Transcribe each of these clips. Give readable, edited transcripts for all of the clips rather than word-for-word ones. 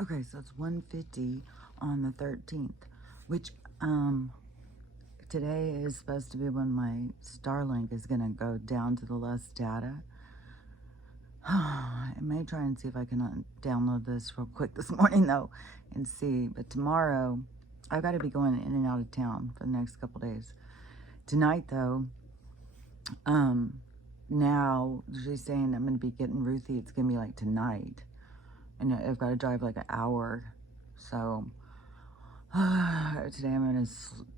Okay, so it's 1:50 on the 13th, which today is supposed to be when my Starlink is gonna go down to the less data. I may try and see if I can download this real quick this morning though and see, but tomorrow I've got to be going in and out of town for the next couple days. Tonight though, now she's saying I'm gonna be getting Ruthie. It's gonna be like tonight, and I've got to drive like an hour. So today I'm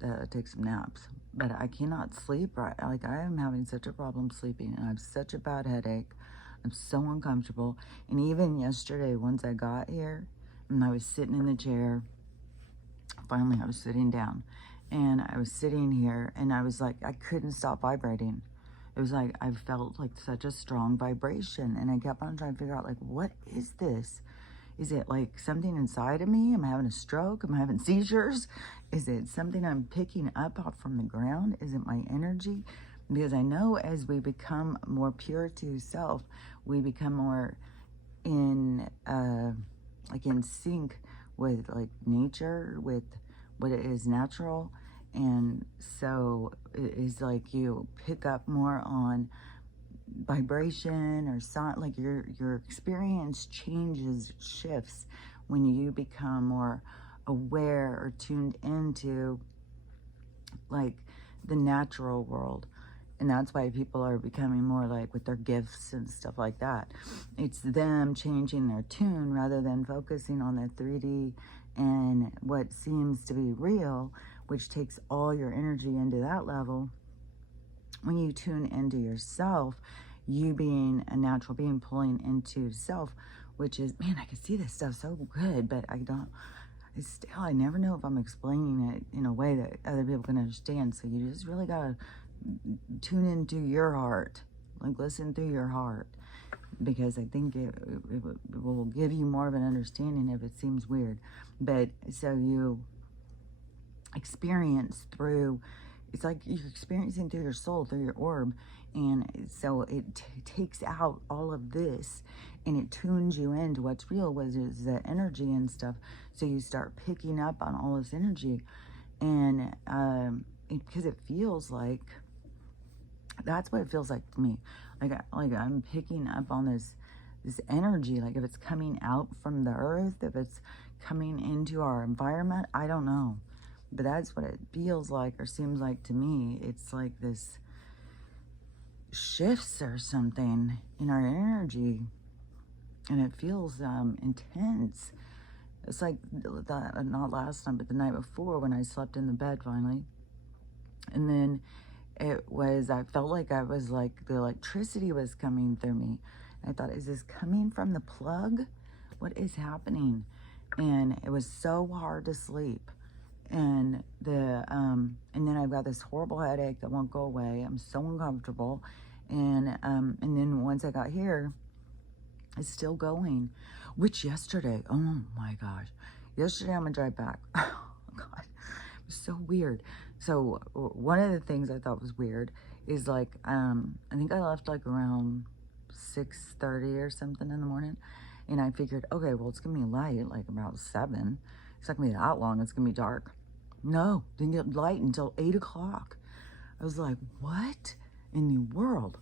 gonna take some naps, but I cannot sleep right. Like I am having such a problem sleeping, and I have such a bad headache. I'm so uncomfortable. And even yesterday, once I got here, and I was sitting in the chair, finally I was sitting down, and I was sitting here, and I was like, I couldn't stop vibrating. It was like I felt like such a strong vibration, and I kept on trying to figure out like, what is this? Is it like something inside of me? Am I having a stroke? Am I having seizures? Is it something I'm picking up off from the ground? Is it my energy? Because I know as we become more pure to self, we become more in like in sync with like nature, with what it is natural. And so it is like you pick up more on vibration or sound, like your experience changes, shifts when you become more aware or tuned into like the natural world. And that's why people are becoming more like with their gifts and stuff like that. It's them changing their tune rather than focusing on their 3D and what seems to be real, which takes all your energy into that level. When you tune into yourself, you being a natural being, pulling into self, which is, man, I can see this stuff so good, but I never know if I'm explaining it in a way that other people can understand. So you just really gotta tune into your heart, like listen through your heart, because I think it will give you more of an understanding if it seems weird. But so you experience through, it's like you're experiencing through your soul, through your orb. And so it takes out all of this and it tunes you into what's real, which is the energy and stuff. So you start picking up on all this energy. And because it feels like, that's what it feels like to me. Like I'm picking up on this energy. Like if it's coming out from the earth, if it's coming into our environment, I don't know. But that's what it feels like or seems like to me. It's like this shifts or something in our energy, and it feels intense. It's like not last night, but the night before when I slept in the bed finally. And then I felt like I was like, the electricity was coming through me. And I thought, is this coming from the plug? What is happening? And it was so hard to sleep. And and then I've got this horrible headache that won't go away. I'm so uncomfortable. And then once I got here, it's still going. Which yesterday, oh my gosh. Yesterday I'm gonna drive back. Oh God. It was so weird. So one of the things I thought was weird is like, I think I left like around 6:30 or something in the morning. And I figured, okay, well, it's gonna be light like about 7. It's not gonna be that long. It's gonna be dark. No, didn't get light until 8 o'clock. I was like, what in the world?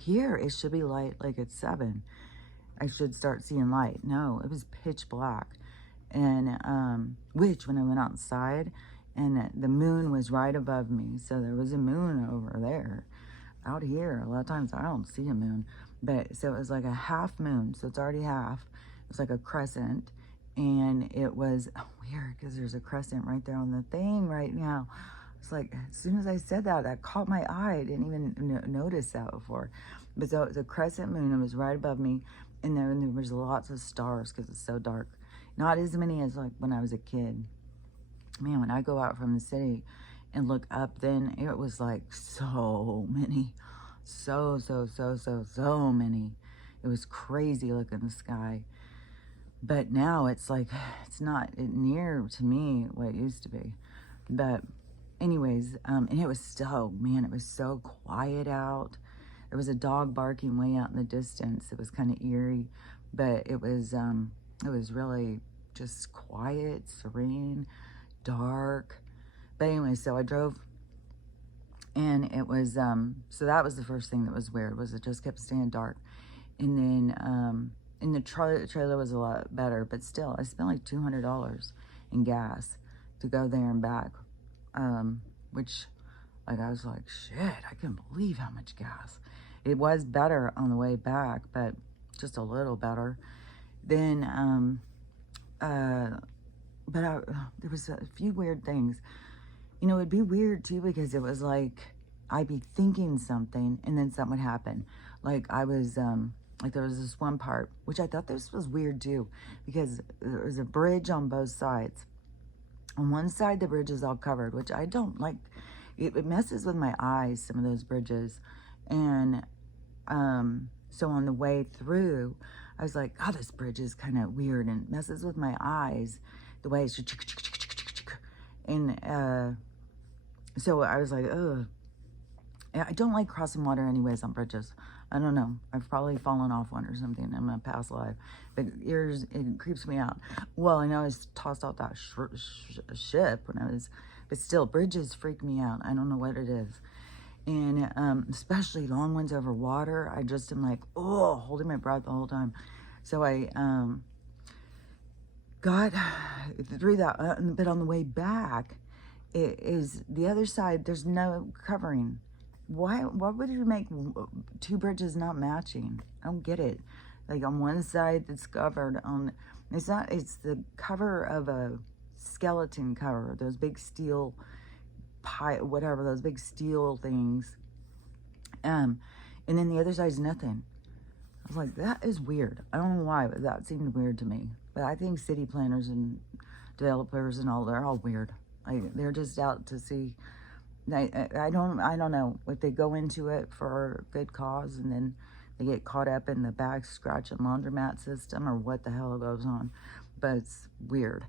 Here, it should be light like at 7. I should start seeing light. No, it was pitch black. And which when I went outside, and the moon was right above me, so there was a moon over there. Out here, a lot of times I don't see a moon, but so it was like a half moon, so it's already half. It's like a crescent, and it was weird because there's a crescent right there on the thing right now. It's like as soon as I said that, that caught my eye. I didn't even notice that before. But so it was a crescent moon. It was right above me, and then there was lots of stars because it's so dark. Not as many as like when I was a kid. Man, when I go out from the city and look up, then it was like so many, so many. It was crazy looking the sky. But now it's like, it's not near to me what it used to be. But anyways, and it was so, man, it was so quiet out. There was a dog barking way out in the distance. It was kind of eerie, but it was It was really just quiet, serene, dark. But anyway, so I drove, and it was, so that was the first thing that was weird, was it just kept staying dark. And then, and the trailer was a lot better, but still, I spent like $200 in gas to go there and back, which, like, I was like, shit, I couldn't believe how much gas. It was better on the way back, but just a little better. Then, there was a few weird things. You know, it'd be weird too, because it was like, I'd be thinking something and then something would happen. Like I was, like there was this one part, which I thought this was weird too, because there was a bridge on both sides. On one side, the bridge is all covered, which I don't like. It messes with my eyes, some of those bridges. And so on the way through, I was like, oh, this bridge is kind of weird and messes with my eyes, the way it's, and so I was like, ugh. I don't like crossing water anyways on bridges. I don't know. I've probably fallen off one or something in my past life. But it creeps me out. Well, I know I was tossed off that ship when I was, but still, bridges freak me out. I don't know what it is. And especially long ones over water, I just am like, oh, holding my breath the whole time. So I got through that, but on the way back, it is the other side, there's no covering. Why would you make two bridges not matching? I don't get it. Like on one side that's covered on, it's the cover of a skeleton cover, those big steel whatever, those big steel things. And then the other side's nothing. I was like, that is weird. I don't know why, but that seemed weird to me. But I think city planners and developers and all, they're all weird. Like they're just out to see. I don't know if they go into it for a good cause and then they get caught up in the back scratching laundromat system or what the hell goes on, but it's weird.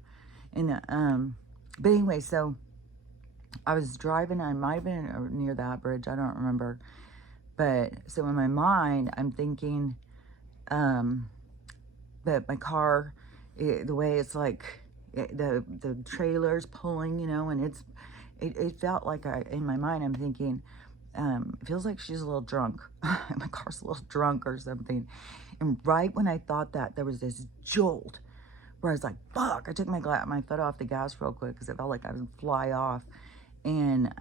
And but anyway, so I was driving. I might have been near that bridge. I don't remember. But so in my mind, I'm thinking that my car, the way it's like the trailer's pulling, you know, and it felt like in my mind, I'm thinking, it feels like she's a little drunk. My car's a little drunk or something. And right when I thought that, there was this jolt where I was like, fuck. I took my foot off the gas real quick because it felt like I would fly off. And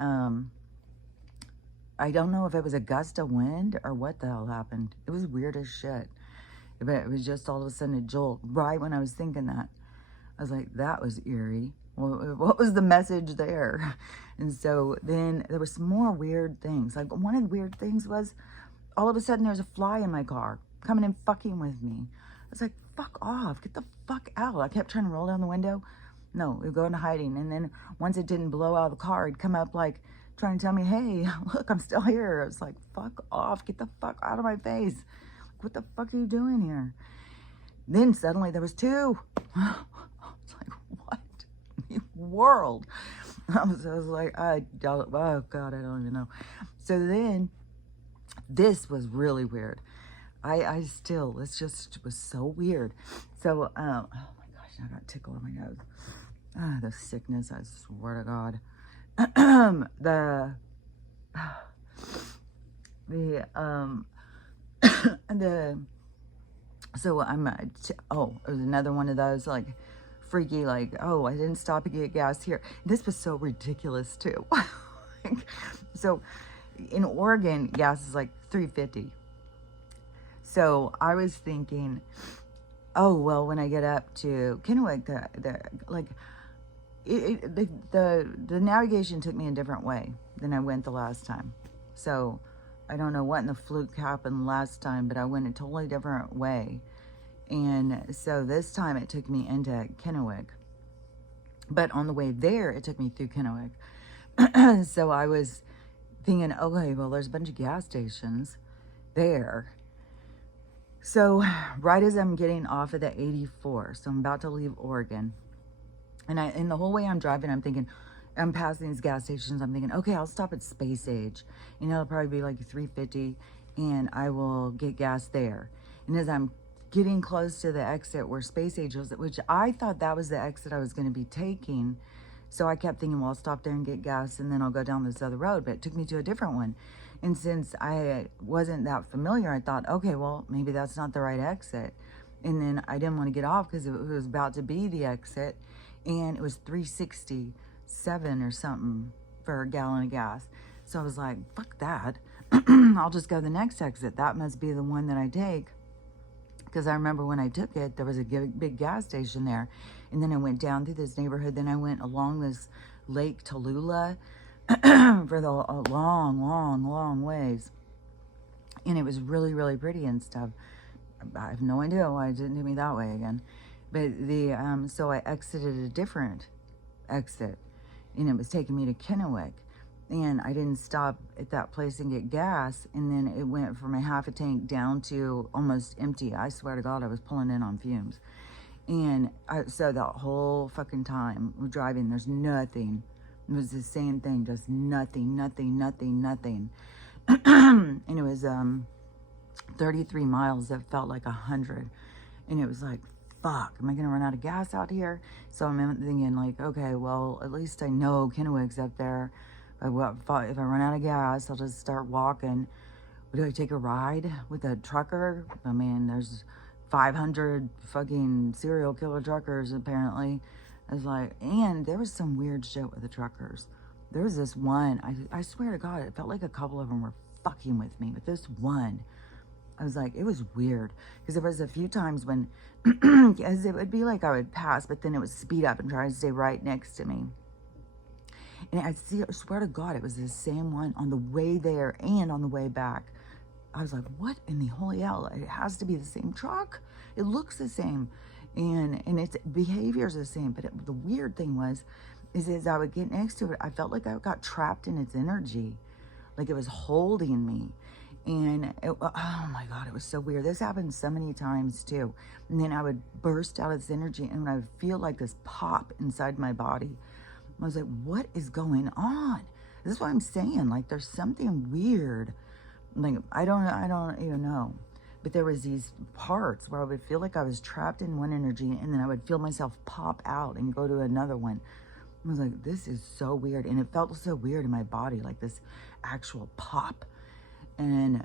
I don't know if it was a gust of wind or what the hell happened. It was weird as shit. But it was just all of a sudden a jolt right when I was thinking that. I was like, that was eerie. Well, what was the message there? And so then there were some more weird things. Like one of the weird things was all of a sudden there's a fly in my car coming and fucking with me. I was like, fuck off, get the fuck out. I kept trying to roll down the window. No, it would go into hiding. And then once it didn't blow out of the car, it'd come up like trying to tell me, hey, look, I'm still here. I was like, fuck off, get the fuck out of my face. Like, what the fuck are you doing here? Then suddenly there was two. I was like, what in the world? I was like, oh God, I don't even know. So then this was really weird. This just was so weird. So, oh my gosh, I got a tickle on my nose. The sickness, I swear to God. So it was another one of those like freaky, like, oh, I didn't stop to get gas here. This was so ridiculous too. So in Oregon, gas is like $3.50. So I was thinking, oh, well, when I get up to Kennewick, the navigation took me a different way than I went the last time. So I don't know what in the fluke happened last time, but I went a totally different way. And so this time it took me into Kennewick. But on the way there, it took me through Kennewick. So I was thinking, okay, well, there's a bunch of gas stations there. So right as I'm getting off of the 84, so I'm about to leave Oregon. And the whole way I'm driving, I'm thinking, I'm passing these gas stations. I'm thinking, okay, I'll stop at Space Age. You know, it'll probably be like $3.50 and I will get gas there. And as I'm getting close to the exit where Space Age was, which I thought that was the exit I was going to be taking. So I kept thinking, well, I'll stop there and get gas and then I'll go down this other road. But it took me to a different one. And since I wasn't that familiar, I thought, okay, well, maybe that's not the right exit. And then I didn't want to get off because it was about to be the exit. And it was $3.67 or something for a gallon of gas. So I was like, fuck that. I'll just go to the next exit. That must be the one that I take. Because I remember when I took it, there was a big gas station there. And then I went down through this neighborhood. Then I went along this Lake Tallulah for the long ways. And it was really, really pretty and stuff. I have no idea why it didn't do me that way again. But so I exited a different exit. And it was taking me to Kennewick. And I didn't stop at that place and get gas. And then it went from a half a tank down to almost empty. I swear to God, I was pulling in on fumes. And so the whole fucking time we're driving, there's nothing. It was the same thing, just nothing. And it was 33 miles that felt like 100. And it was like, fuck, am I going to run out of gas out here? So I'm thinking like, okay, well, at least I know Kennewick's up there. If I run out of gas, I'll just start walking. Do I take a ride with a trucker? I mean, there's 500 fucking serial killer truckers, apparently. I was like, and there was some weird shit with the truckers. There was this one, I swear to God, it felt like a couple of them were fucking with me. But this one, I was like, it was weird. Because there was a few times when, as it would be like I would pass, but then it would speed up and try to stay right next to me. And I swear to God, it was the same one on the way there and on the way back. I was like, what in the holy hell? It has to be the same truck. It looks the same. And its behavior is the same. But the weird thing was, is as I would get next to it, I felt like I got trapped in its energy. Like it was holding me. And oh my God, it was so weird. This happened so many times too. And then I would burst out of this energy and I would feel like this pop inside my body. I was like, what is going on? This is what I'm saying. Like, there's something weird. Like, I don't even know. But there was these parts where I would feel like I was trapped in one energy and then I would feel myself pop out and go to another one. I was like, this is so weird. And it felt so weird in my body, like this actual pop. And,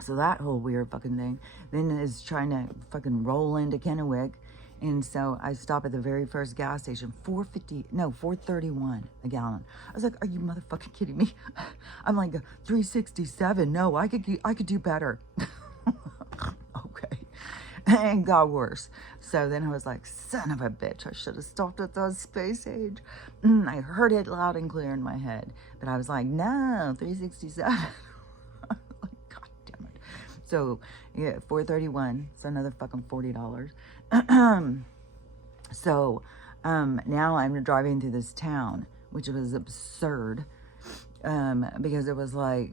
so that whole weird fucking thing then is trying to fucking roll into Kennewick. And so I stop at the very first gas station, $4.31 a gallon. I was like, are you motherfucking kidding me? I'm like, $3.67. No, I could do better. Okay. And it got worse. So then I was like, son of a bitch, I should have stopped at the Space Age. I heard it loud and clear in my head. But I was like, no, $3.67. So, yeah, $4.31. So another fucking $40. So, now I'm driving through this town, which was absurd. Because it was like,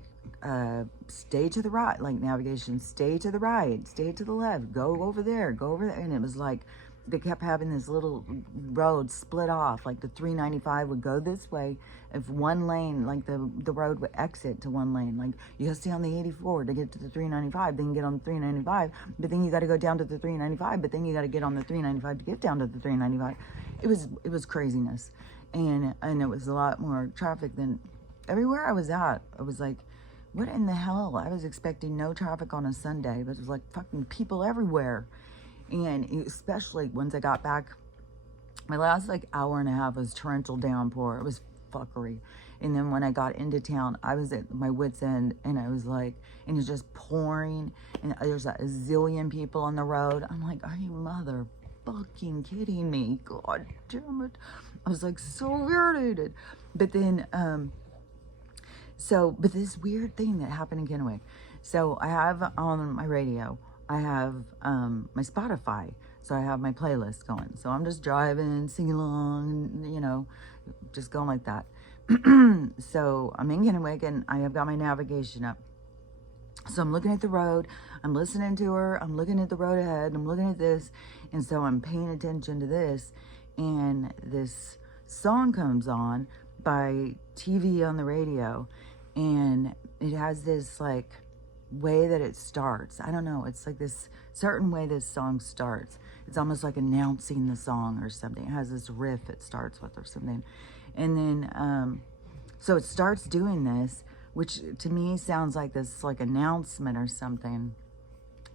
stay to the right, like navigation, stay to the right, stay to the left, go over there. And it was like, they kept having this little road split off. Like the 395 would go this way. If one lane, like the road would exit to one lane. Like you gotta stay on the 84 to get to the 395, then you get on the 395, but then you gotta go down to the 395, but then you gotta get on the 395 to get down to the 395. It was craziness. And it was a lot more traffic than everywhere I was at. I was like, what in the hell? I was expecting no traffic on a Sunday, but it was like fucking people everywhere. And especially once I got back, my last like hour and a half was torrential downpour. It was fuckery. And then when I got into town, I was at my wit's end and I was like, and it's just pouring and there's a zillion people on the road. I'm like, are you motherfucking kidding me? God damn it. I was like so irritated. But then, but this weird thing that happened in Kennewick. So I have on my radio, I have my Spotify, so I have my playlist going. So I'm just driving, singing along, you know, just going like that. So I'm in Kennewick and I have got my navigation up. So I'm looking at the road, I'm listening to her, I'm looking at the road ahead, I'm looking at this, and so I'm paying attention to this, and this song comes on by TV on the radio, and it has this like way that it starts. I don't know. It's like this certain way this song starts. It's almost like announcing the song or something. It has this riff it starts with or something. And then, so it starts doing this, which to me sounds like this like announcement or something.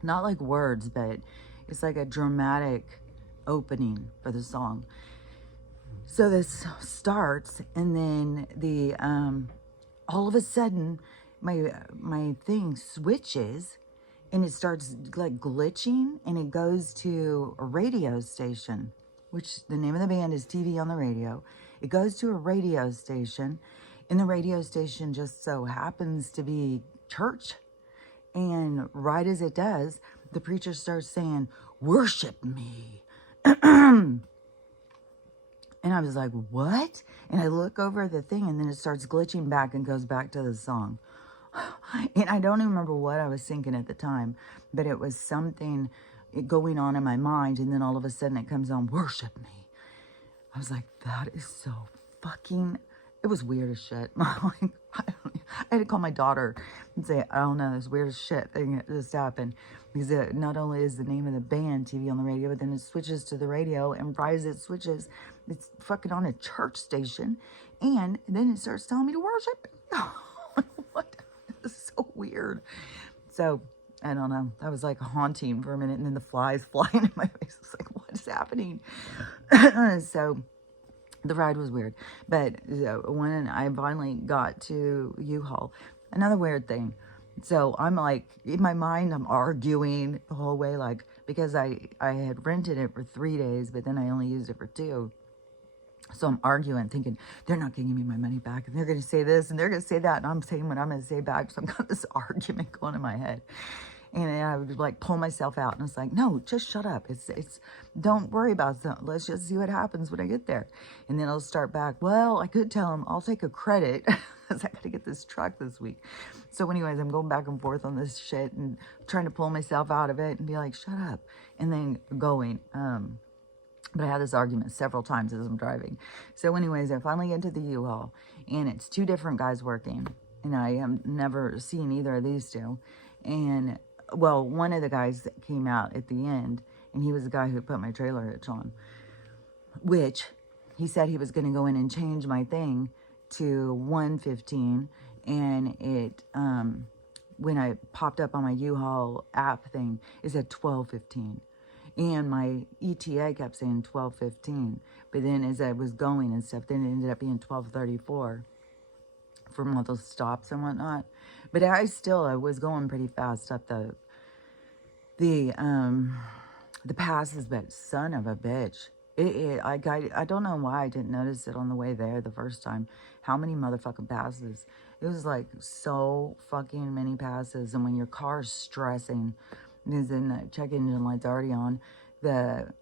Not like words, but it's like a dramatic opening for the song. So this starts, and then the all of a sudden my thing switches, and it starts like glitching, and it goes to a radio station, which the name of the band is TV on the Radio. It goes to a radio station, and the radio station just so happens to be church. And right as it does, the preacher starts saying, "Worship me." And I was like, what? And I look over at the thing, and then it starts glitching back and goes back to the song. And I don't even remember what I was thinking at the time, but it was something going on in my mind. And then all of a sudden it comes on, "Worship me." I was like, that is so fucking, it was weird as shit. I had to call my daughter and say, I don't know, this weird as shit thing that just happened. Because it not only is the name of the band TV on the Radio, but then it switches to the radio, and right as it switches, it's fucking on a church station, and then it starts telling me to worship. What? It's so weird. So, I don't know. That was like haunting for a minute, and then the flies flying in my face. It's like, what is happening? So, the ride was weird. But when I finally got to U-Haul, another weird thing. So I'm like, in my mind, I'm arguing the whole way, like, because I had rented it for 3 days, but then I only used it for 2. So I'm arguing, thinking, they're not giving me my money back, and they're going to say this, and they're going to say that, and I'm saying what I'm going to say back. So I've got this argument going in my head. And I would like pull myself out, and it's like, no, just shut up. It's don't worry about it. Let's just see what happens when I get there. And then I'll start back. Well, I could tell him I'll take a credit because I got to get this truck this week. So anyways, I'm going back and forth on this shit and trying to pull myself out of it and be like, shut up. And then going, but I had this argument several times as I'm driving. So anyways, I finally get to the U-Haul, and it's 2 different guys working, and I have never seen either of these two. And well, one of the guys came out at the end, and he was the guy who put my trailer hitch on, which he said he was going to go in and change my thing to 115, and it, when I popped up on my U-Haul app thing, it said 1215, and my ETA kept saying 1215, but then as I was going and stuff, then it ended up being 1234 from all those stops and whatnot. But I was going pretty fast up the passes, but son of a bitch. I don't know why I didn't notice it on the way there the first time. How many motherfucking passes? It was like so fucking many passes. And when your car's stressing, because then the check engine light's already on, and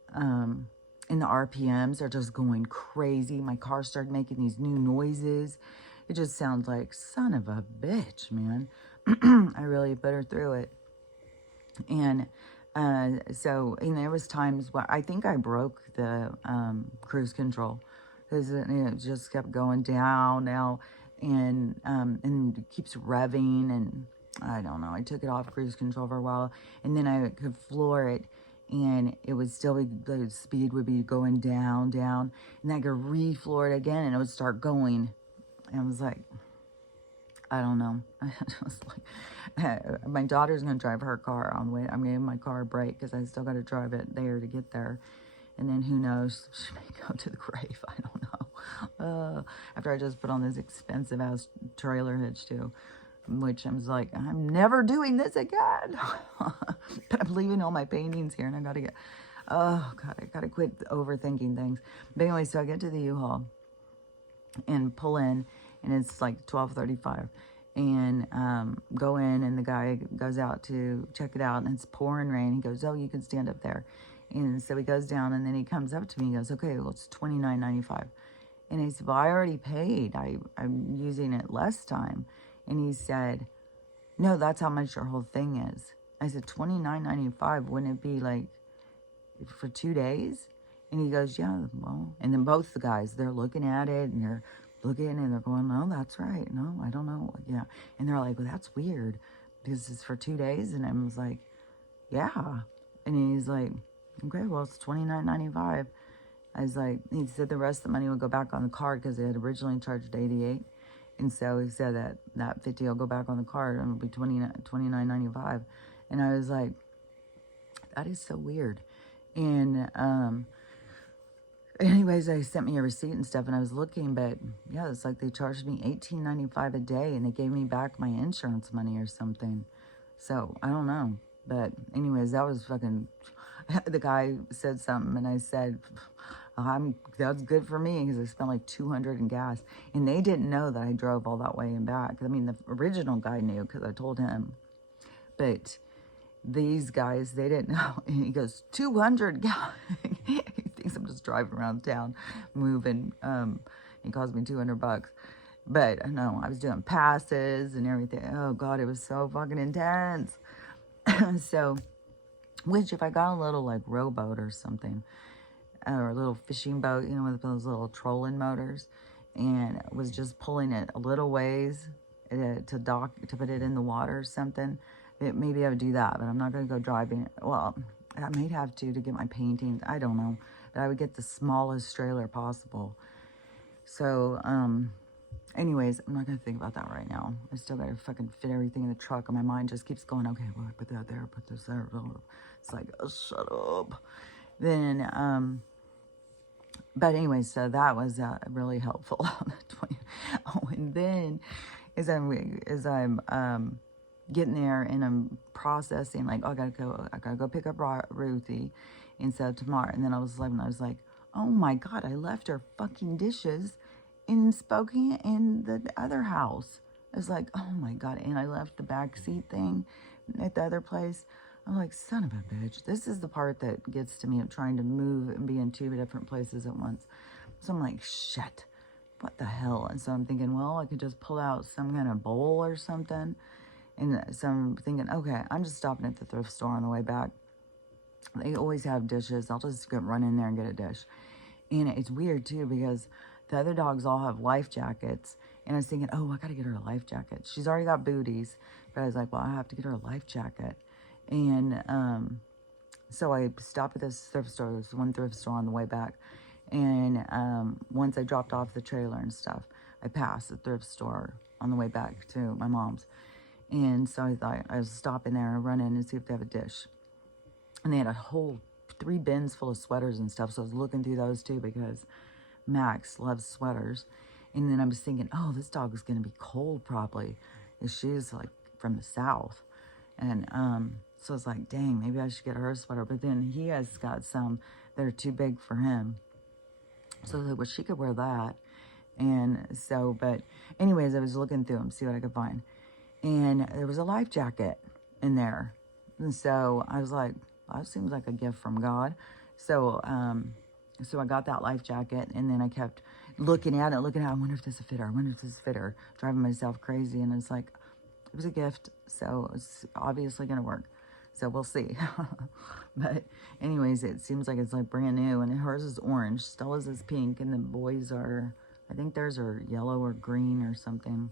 the RPMs are just going crazy. My car started making these new noises. It just sounds like, son of a bitch, man. I really put her through it. And so, and there was times where I think I broke the cruise control, because it just kept going down now, and it keeps revving, and I don't know. I took it off cruise control for a while, and then I could floor it, and it would still be, the speed would be going down, and then I could re-floor it again, and it would start going. And I was like, I don't know. I was like, my daughter's going to drive her car on the way. I'm going to give my car a break because I still got to drive it there to get there. And then who knows? She may go to the grave. I don't know. After I just put on this expensive ass trailer hitch too, which I was like, I'm never doing this again. But I'm leaving all my paintings here, and I got to get, oh God, I got to quit overthinking things. But anyway, so I get to the U-Haul and pull in, and it's like 12:35, and go in, and the guy goes out to check it out, and it's pouring rain. He goes, oh, you can stand up there. And so he goes down, and then he comes up to me and goes, okay, well, it's $29.95. And he said, well, I already paid. I'm using it less time. And he said, no, that's how much your whole thing is. I said, $29.95, wouldn't it be like for 2 days? And he goes, yeah, well, and then both the guys, they're looking at it, and they're looking, and they're going, no, that's right. No, I don't know. Yeah. And they're like, well, that's weird. because it's for 2 days. And I was like, yeah. And he's like, okay, well, it's $29.95. I was like, he said the rest of the money will go back on the card because they had originally charged 88. And so he said that 50 will go back on the card and it'll be $29.95. And I was like, that is so weird. And anyways, they sent me a receipt and stuff, and I was looking, but yeah, it's like they charged me $18.95 a day, and they gave me back my insurance money or something. So I don't know, but anyways, that was fucking. The guy said something, and I said, that's good for me because I spent like 200 in gas, and they didn't know that I drove all that way and back. I mean, the original guy knew because I told him, but these guys, they didn't know. And he goes, 200. He thinks I'm just driving around town, moving. He cost me $200. But no, I was doing passes and everything. Oh God, it was so fucking intense. So, which if I got a little like rowboat or something, or a little fishing boat, you know, with those little trolling motors, and was just pulling it a little ways to dock, to put it in the water or something, maybe I would do that, but I'm not going to go driving. Well, I might have to get my paintings. I don't know. But I would get the smallest trailer possible. So, anyways, I'm not going to think about that right now. I still got to fucking fit everything in the truck, and my mind just keeps going, okay, well, put that there, put this there. It's like, oh, shut up. Then, but anyway, so that was really helpful. Oh, and then as I'm getting there and I'm processing, like, oh, I gotta go pick up Ruthie instead of tomorrow. And then I was like, oh my God, I left her fucking dishes in Spokane in the other house. I was like, oh my God, and I left the back seat thing at the other place. I'm like, son of a bitch. This is the part that gets to me of trying to move and be in 2 different places at once. So I'm like, shit, what the hell? And so I'm thinking, well, I could just pull out some kind of bowl or something. And so I'm thinking, okay, I'm just stopping at the thrift store on the way back. They always have dishes. I'll just run in there and get a dish. And it's weird, too, because the other dogs all have life jackets. And I was thinking, oh, I got to get her a life jacket. She's already got booties. But I was like, well, I have to get her a life jacket. And so I stopped at this thrift store. There's one thrift store on the way back. And once I dropped off the trailer and stuff, I passed the thrift store on the way back to my mom's. And so I thought I was stopping there and run in and see if they have a dish. And they had a whole 3 bins full of sweaters and stuff. So I was looking through those too because Max loves sweaters. And then I was thinking, oh, this dog is going to be cold probably. She's like from the South. And so I was like, dang, maybe I should get her a sweater. But then he has got some that are too big for him. So I was like, well, she could wear that. And so, but anyways, I was looking through them, see what I could find. And there was a life jacket in there. And so I was like, that seems like a gift from God. So, so I got that life jacket, and then I kept looking at it, I wonder if this will fit her. I wonder if this will fit her. Driving myself crazy. And it's like, it was a gift. So it's obviously going to work. So we'll see. But anyways, it seems like it's like brand new. And hers is orange. Stella's is pink. And the boys are, I think theirs are yellow or green or something.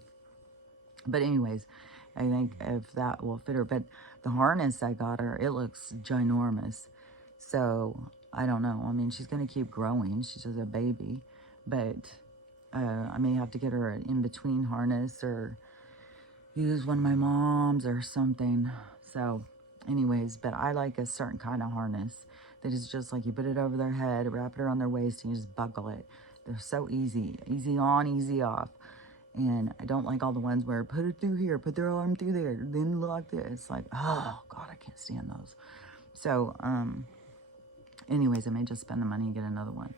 But anyways, I think if that will fit her. But the harness I got her, it looks ginormous. So I don't know. I mean, she's going to keep growing. She's just a baby. But I may have to get her an in-between harness or use one of my mom's or something. So anyways, but I like a certain kind of harness that is just like you put it over their head, wrap it around their waist, and you just buckle it. They're so easy. Easy on, easy off. And I don't like all the ones where put it through here, put their arm through there, then lock this. It's like, oh, God, I can't stand those. So, anyways, I may just spend the money and get another one.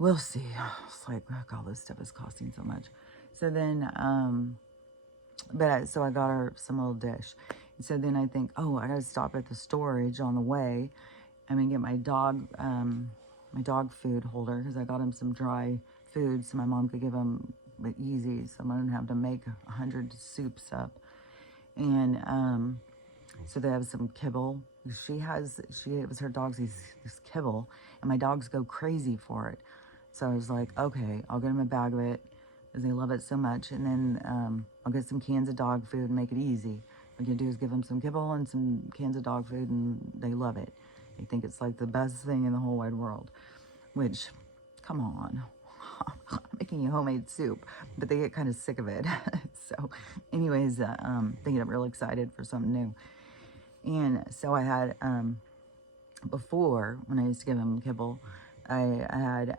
We'll see. It's like, oh, all this stuff is costing so much. So then, so I got her some little dish. And so then I think, oh, I got to stop at the storage on the way. I'm going to get my dog food holder because I got him some dry food so my mom could give him easy, so I don't have to make 100 soups up. And so they have some kibble. It was her dog's this kibble, and my dogs go crazy for it. So I was like, okay, I'll get them a bag of it because they love it so much, and then I'll get some cans of dog food and make it easy. All you do is give them some kibble and some cans of dog food, and they love it. They think it's like the best thing in the whole wide world, which, come on. I'm making you homemade soup, but they get kind of sick of it. So anyways, they get real excited for something new. And so I had, before, when I used to give them kibble, I had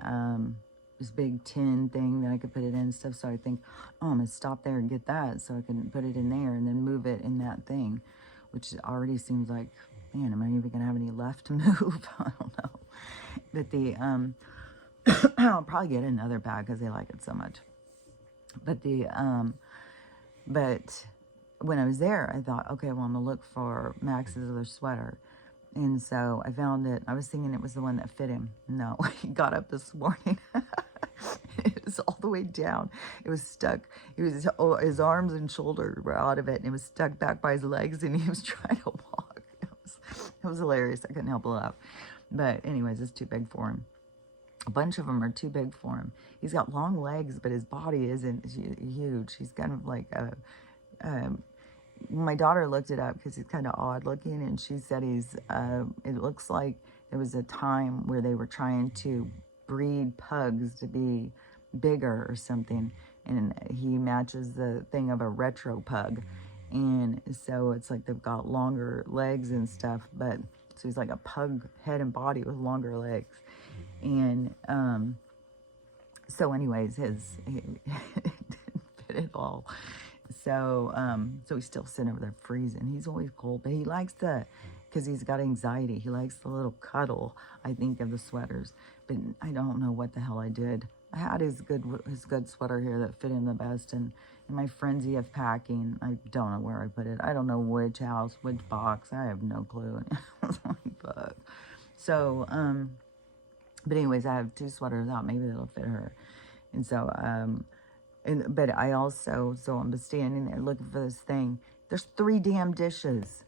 this big tin thing that I could put it in and stuff. So I think, oh, I'm going to stop there and get that so I can put it in there and then move it in that thing, which already seems like, man, am I even going to have any left to move? I don't know. But the, I'll probably get another bag because they like it so much. But but when I was there, I thought, okay, well, I'm gonna look for Max's other sweater. And so I found it. I was thinking it was the one that fit him. No, he got up this morning. It was all the way down. It was stuck. His arms and shoulders were out of it, and it was stuck back by his legs, and he was trying to walk. It was hilarious. I couldn't help but laugh. But anyways, it's too big for him. A bunch of them are too big for him. He's got long legs, but his body isn't huge. He's kind of like my daughter looked it up because he's kind of odd looking, and she said it looks like there was a time where they were trying to breed pugs to be bigger or something, and he matches the thing of a retro pug. And so it's like they've got longer legs and stuff, but so he's like a pug head and body with longer legs. And so anyways, he didn't fit at all. So so he's still sitting over there freezing. He's always cold, but he likes because he's got anxiety. He likes the little cuddle, I think, of the sweaters. But I don't know what the hell I did. I had his good sweater here that fit him the best, and in my frenzy of packing, I don't know where I put it. I don't know which house, which box. I have no clue. But so but anyways, I have 2 sweaters out. Maybe that'll fit her. And so, but I also, so I'm standing there looking for this thing. There's 3 damn dishes.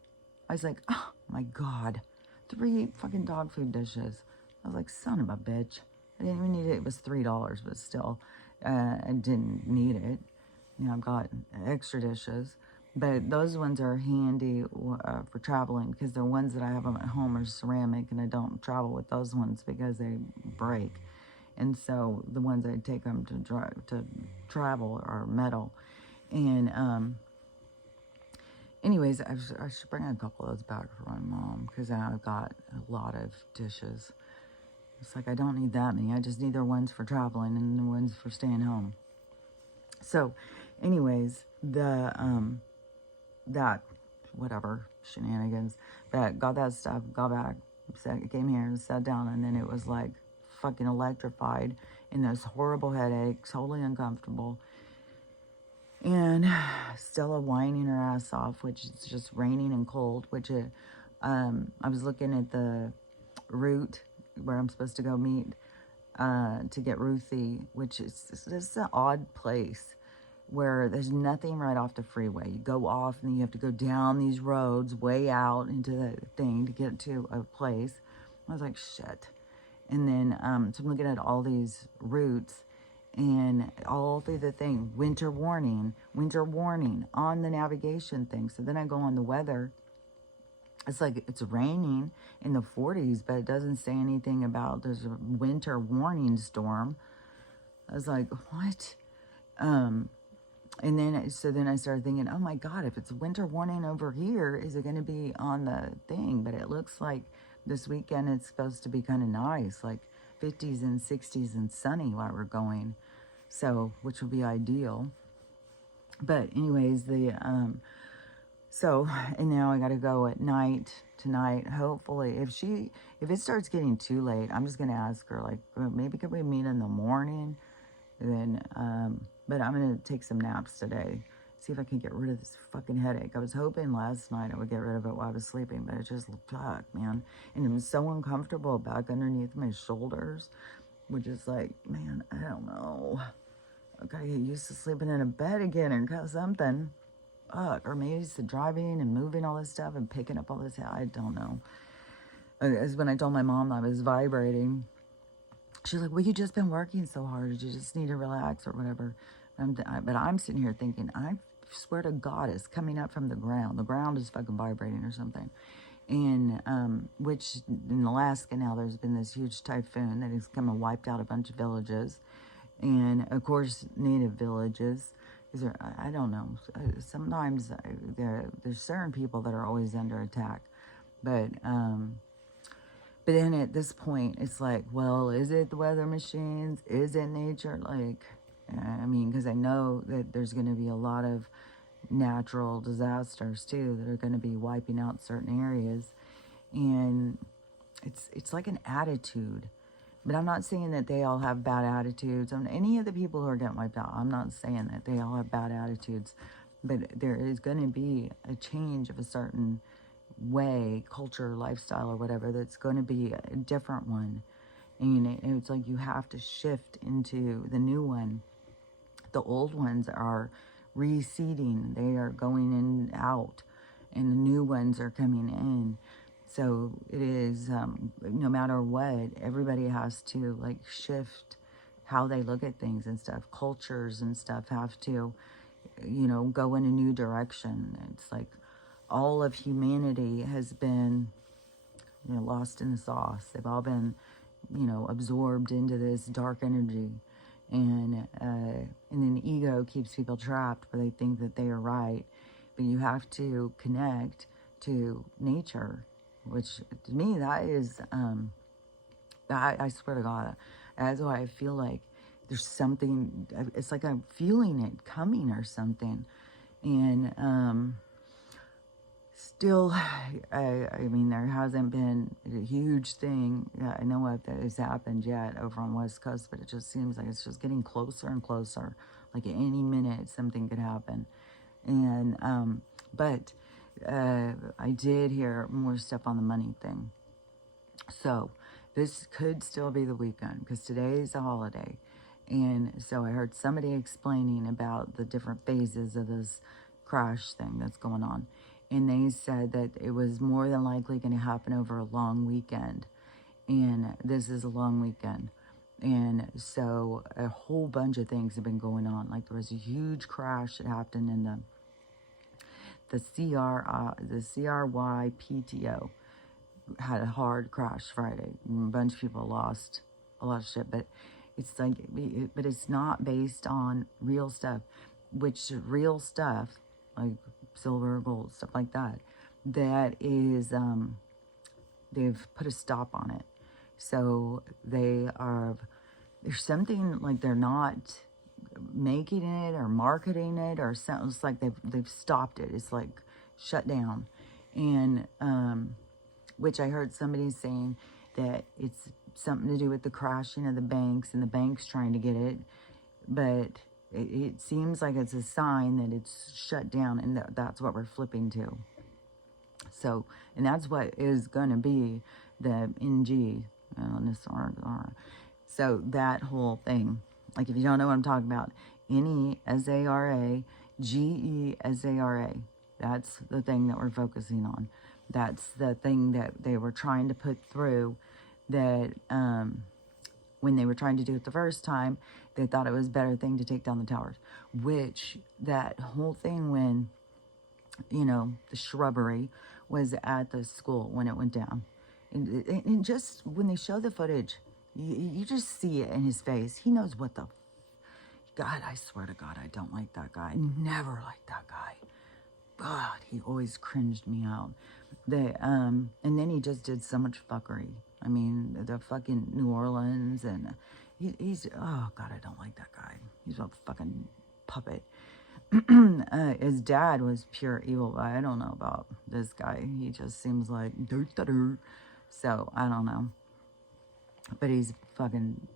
I was like, oh my God, 3 fucking dog food dishes. I was like, son of a bitch. I didn't even need it. It was $3, but still, I didn't need it. You know, I've got extra dishes. But those ones are handy for traveling, because the ones that I have them at home are ceramic, and I don't travel with those ones because they break. And so the ones I take them to travel are metal. And anyways, I should bring a couple of those back for my mom, because I've got a lot of dishes. It's like I don't need that many. I just need the ones for traveling and the ones for staying home. So anyways, that whatever shenanigans, but got that stuff, got back, came here and sat down, and then it was like fucking electrified in those horrible headaches, totally uncomfortable, and Stella whining her ass off, which is just raining and cold, which I was looking at the route where I'm supposed to go meet to get Ruthie, which is this an odd place where there's nothing right off the freeway. You go off and then you have to go down these roads way out into the thing to get to a place. I was like, shit. And then, so I'm looking at all these routes, and all through the thing, winter warning on the navigation thing. So then I go on the weather. It's like it's raining in the 40s, but it doesn't say anything about there's a winter warning storm. I was like, what? And then, so then I started thinking, oh my God, if it's winter warning over here, is it going to be on the thing? But it looks like this weekend it's supposed to be kind of nice, like 50s and 60s and sunny while we're going. So, which would be ideal. But anyways, so, and now I got to go at night tonight. Hopefully, if it starts getting too late, I'm just going to ask her, like, maybe could we meet in the morning? Then, but I'm going to take some naps today. See if I can get rid of this fucking headache. I was hoping last night I would get rid of it while I was sleeping, but it just, fuck, man. And it was so uncomfortable back underneath my shoulders, which is like, man, I don't know. I gotta get used to sleeping in a bed again or something. Or maybe it's the driving and moving all this stuff and picking up all this. I don't know. As when I told my mom I was vibrating, she's like, well, you just been working so hard. You just need to relax or whatever. But I'm sitting here thinking, I swear to God, it's coming up from the ground. The ground is fucking vibrating or something. And which in Alaska now, there's been this huge typhoon that has come and wiped out a bunch of villages, and of course native villages. Because I don't know. Sometimes there's certain people that are always under attack, but then at this point, it's like, well, is it the weather machines? Is it nature? Like, I mean, because I know that there's going to be a lot of natural disasters too that are going to be wiping out certain areas, and it's like an attitude. But I'm not saying that they all have bad attitudes. On any of the people who are getting wiped out, I'm not saying that they all have bad attitudes, but there is going to be a change of a certain way, culture, lifestyle, or whatever, that's going to be a different one. And it's like you have to shift into the new one. The old ones are receding, they are going in and out, and the new ones are coming in. So it is, no matter what, everybody has to like shift how they look at things and stuff. Cultures and stuff have to, go in a new direction. It's like all of humanity has been, lost in the sauce. They've all been, absorbed into this dark energy. And then ego keeps people trapped where they think that they are right. But you have to connect to nature, which to me, that is, I swear to God, that's why I feel like there's something, it's like I'm feeling it coming or something. And still, I mean, there hasn't been a huge thing that I know of that has happened yet over on West Coast, but it just seems like it's just getting closer and closer. Like at any minute, something could happen. And, but I did hear more stuff on the money thing. So this could still be the weekend because today is a holiday. And so I heard somebody explaining about the different phases of this crash thing that's going on. And they said that it was more than likely going to happen over a long weekend. And this is a long weekend. And so a whole bunch of things have been going on. Like there was a huge crash that happened in the CRYPTO. Had a hard crash Friday. A bunch of people lost a lot of shit. But it's like, but it's not based on real stuff. Which real stuff, like silver, gold, stuff like that, that is, they've put a stop on it. So there's something like they're not making it or marketing it or something. It's like they've stopped it. It's like shut down. And, which I heard somebody saying that it's something to do with the crashing of the banks and the banks trying to get it. But it seems like it's a sign that it's shut down, and that's what we're flipping to. So, and that's what is going to be the NG. So that whole thing, like if you don't know what I'm talking about, NESARA, GESARA, that's the thing that we're focusing on. That's the thing that they were trying to put through that, when they were trying to do it the first time, they thought it was a better thing to take down the towers. Which, that whole thing when, the shrubbery was at the school when it went down. And just when they show the footage, you just see it in his face. He knows what the... God, I swear to God, I don't like that guy. I never liked that guy. God, he always cringed me out. And then he just did so much fuckery. I mean, the fucking New Orleans, and he's, oh God, I don't like that guy. He's a fucking puppet. His dad was pure evil, but I don't know about this guy. He just seems like, so I don't know. But he's fucking,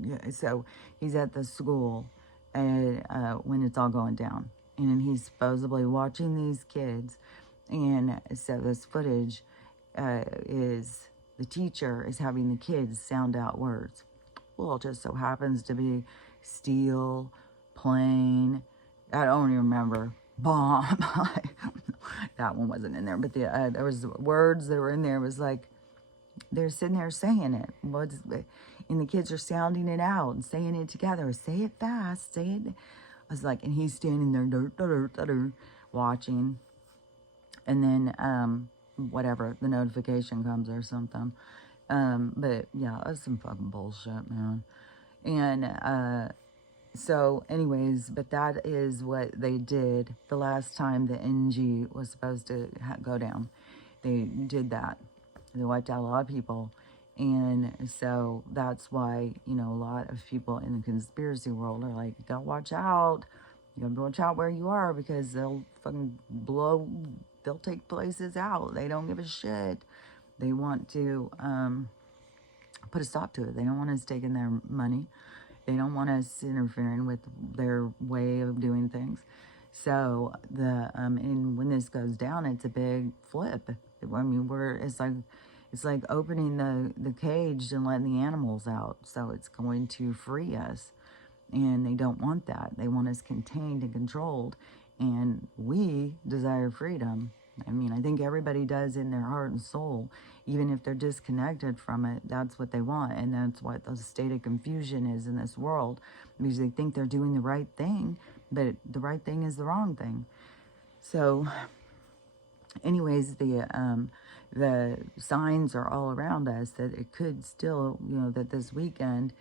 yeah, so he's at the school when it's all going down. And he's supposedly watching these kids. And so this footage is... the teacher is having the kids sound out words. Well, it just so happens to be steel, plane, I don't even remember, bomb. That one wasn't in there, but there was words that were in there. It was like, they're sitting there saying it. And the kids are sounding it out and saying it together. Say it fast, say it. I was like, and he's standing there, watching. And then, whatever, the notification comes or something. But yeah, that's some fucking bullshit, man. And, so anyways, but that is what they did the last time the NG was supposed to go down. They did that. They wiped out a lot of people. And so that's why, you know, a lot of people in the conspiracy world are like, you gotta watch out. You gotta watch out where you are, because they'll fucking they'll take places out. They don't give a shit. They want to put a stop to it. They don't want us taking their money. They don't want us interfering with their way of doing things. So and when this goes down, it's a big flip. I mean, it's like opening the cage and letting the animals out. So it's going to free us, and they don't want that. They want us contained and controlled, and we desire freedom. I mean, I think everybody does in their heart and soul, even if they're disconnected from it. That's what they want, and that's what the state of confusion is in this world, because they think they're doing the right thing, but the right thing is the wrong thing. So anyways, the signs are all around us that it could still, you know, that this weekend,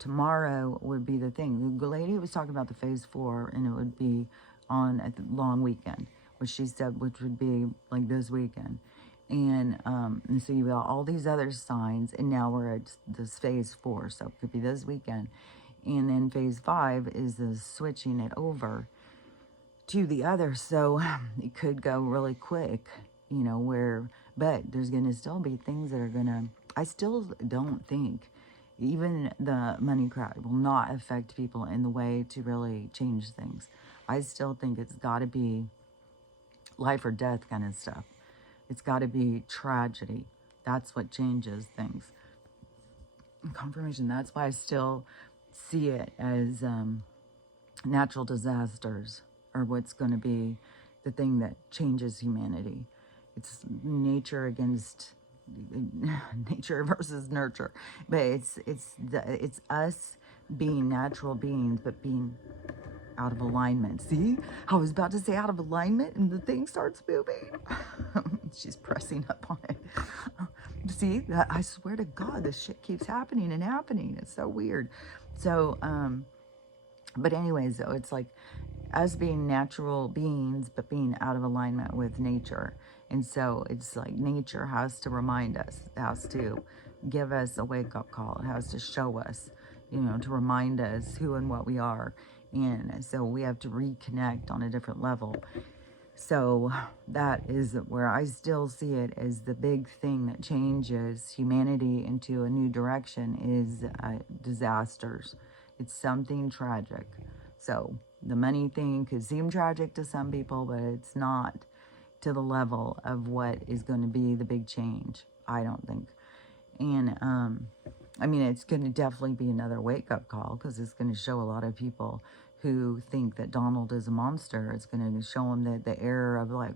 tomorrow would be the thing. The lady was talking about the phase 4, and it would be on a long weekend, which she said, which would be like this weekend. And so you got all these other signs, and now we're at this phase 4, so it could be this weekend. And then phase 5 is the switching it over to the other, so it could go really quick, you know, but there's going to still be things that are going to, I still don't think even the money crowd will not affect people in the way to really change things. I still think it's got to be life or death kind of stuff. It's got to be tragedy. That's what changes things. Confirmation. That's why I still see it as natural disasters are what's going to be the thing that changes humanity. It's nature against nature versus nurture, but it's us being natural beings, but being out of alignment. See, I was about to say out of alignment, and the thing starts moving. She's pressing up on it. See, I swear to God, this shit keeps happening and happening. It's so weird. So, but anyways, though, it's like us being natural beings, but being out of alignment with nature. And so it's like nature has to remind us, it has to give us a wake-up call. It has to show us, you know, to remind us who and what we are. And so we have to reconnect on a different level. So that is where I still see it as the big thing that changes humanity into a new direction is disasters. It's something tragic. So the money thing could seem tragic to some people, but it's not to the level of what is going to be the big change, I don't think. And I mean, it's going to definitely be another wake-up call, because it's going to show a lot of people who think that Donald is a monster. It's going to show them that the error of like,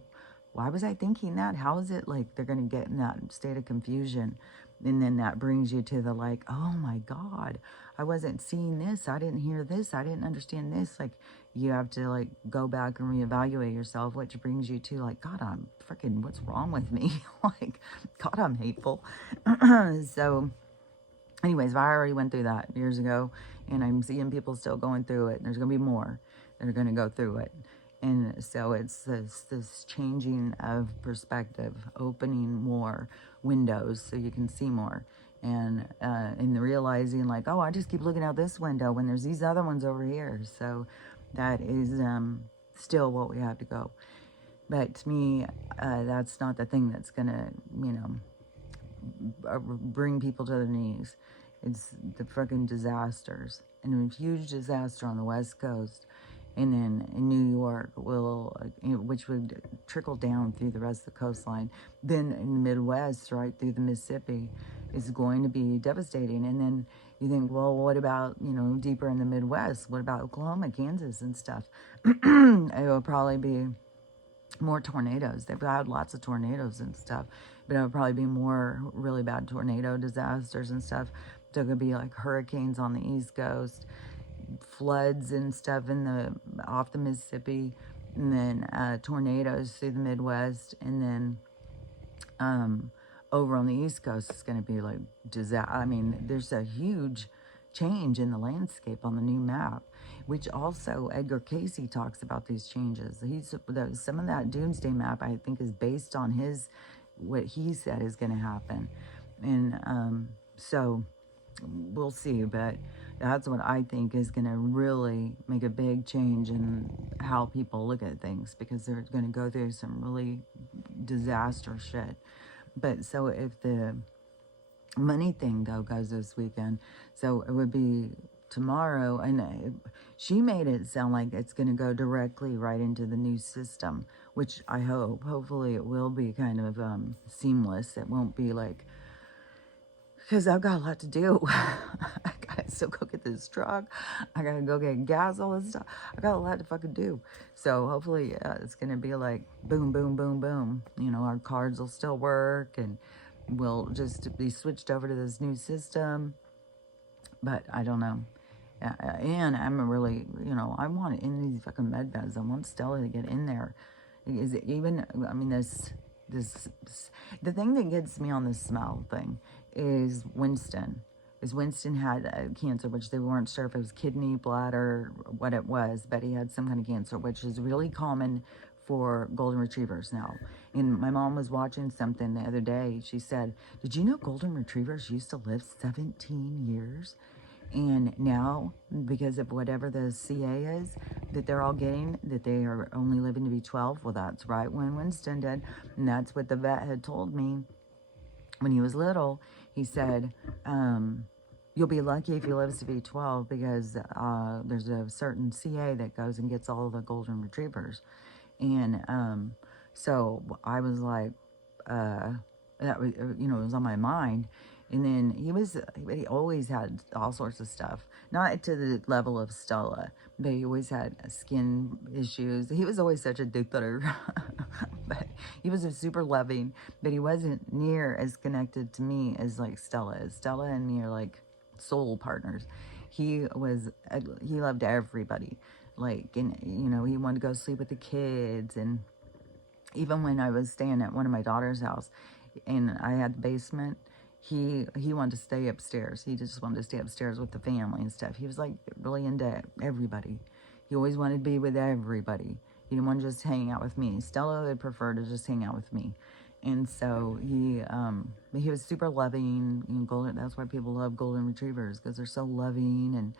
why was I thinking that? How is it like they're going to get in that state of confusion? And then that brings you to the like, oh my God, I wasn't seeing this. I didn't hear this. I didn't understand this. Like, you have to like go back and reevaluate yourself, which brings you to like, God, I'm freaking, what's wrong with me? Like, God, I'm hateful. So anyways, I already went through that years ago, and I'm seeing people still going through it, and there's going to be more that are going to go through it. And so it's this changing of perspective, opening more windows so you can see more. And the realizing like, oh, I just keep looking out this window when there's these other ones over here. So that is still what we have to go. But to me, that's not the thing that's going to, you know, bring people to their knees. It's the freaking disasters. And a huge disaster on the West Coast, and then in New York which would trickle down through the rest of the coastline. Then in the Midwest, right through the Mississippi, is going to be devastating. And then you think, well, what about, you know, deeper in the Midwest? What about Oklahoma, Kansas, and stuff? It will probably be more tornadoes. They've had lots of tornadoes and stuff, but it would probably be more really bad tornado disasters and stuff. There could be like hurricanes on the East Coast, floods and stuff in the off the Mississippi, and then tornadoes through the Midwest, and then over on the East Coast, it's going to be like disaster. I mean, there's a huge change in the landscape on the new map, which also Edgar Casey talks about these changes. Some of that doomsday map, I think, is based on what he said is going to happen, and so we'll see. But that's what I think is going to really make a big change in how people look at things, because they're going to go through some really disaster shit. But so if the money thing though goes this weekend, so it would be tomorrow, and she made it sound like it's going to go directly right into the new system, which I hopefully it will be kind of seamless. It won't be like, because I've got a lot to do. I gotta still go get this truck. I gotta go get gas, all this stuff. I got a lot to fucking do. So hopefully it's gonna be like boom, boom, boom, boom. You know, our cards will still work, and we'll just be switched over to this new system. But I don't know. And I'm really, I want it in these fucking med beds. I want Stella to get in there. Is it even, I mean, the thing that gets me on this smell thing is Winston. Winston had cancer, which they weren't sure if it was kidney, bladder, what it was, but he had some kind of cancer, which is really common for golden retrievers now. And my mom was watching something the other day. She said, did you know golden retrievers used to live 17 years? And now, because of whatever the CA is that they're all getting, that they are only living to be 12. Well, that's right when Winston did. And that's what the vet had told me when he was little. He said, you'll be lucky if he lives to be 12, because there's a certain CA that goes and gets all the golden retrievers. And so I was like, that was, it was on my mind. And then he always had all sorts of stuff, not to the level of Stella, but he always had skin issues. He was always such a dictator, but he was super loving, but he wasn't near as connected to me as like Stella is. Stella and me are like soul partners. He loved everybody. Like, and he wanted to go sleep with the kids. And even when I was staying at one of my daughter's house and I had the basement, he wanted to stay upstairs. He just wanted to stay upstairs with the family and stuff. He was like really into everybody. He always wanted to be with everybody. He didn't want to just hang out with me. Stella would prefer to just hang out with me. And so he was super loving. That's why people love golden retrievers, because they're so loving and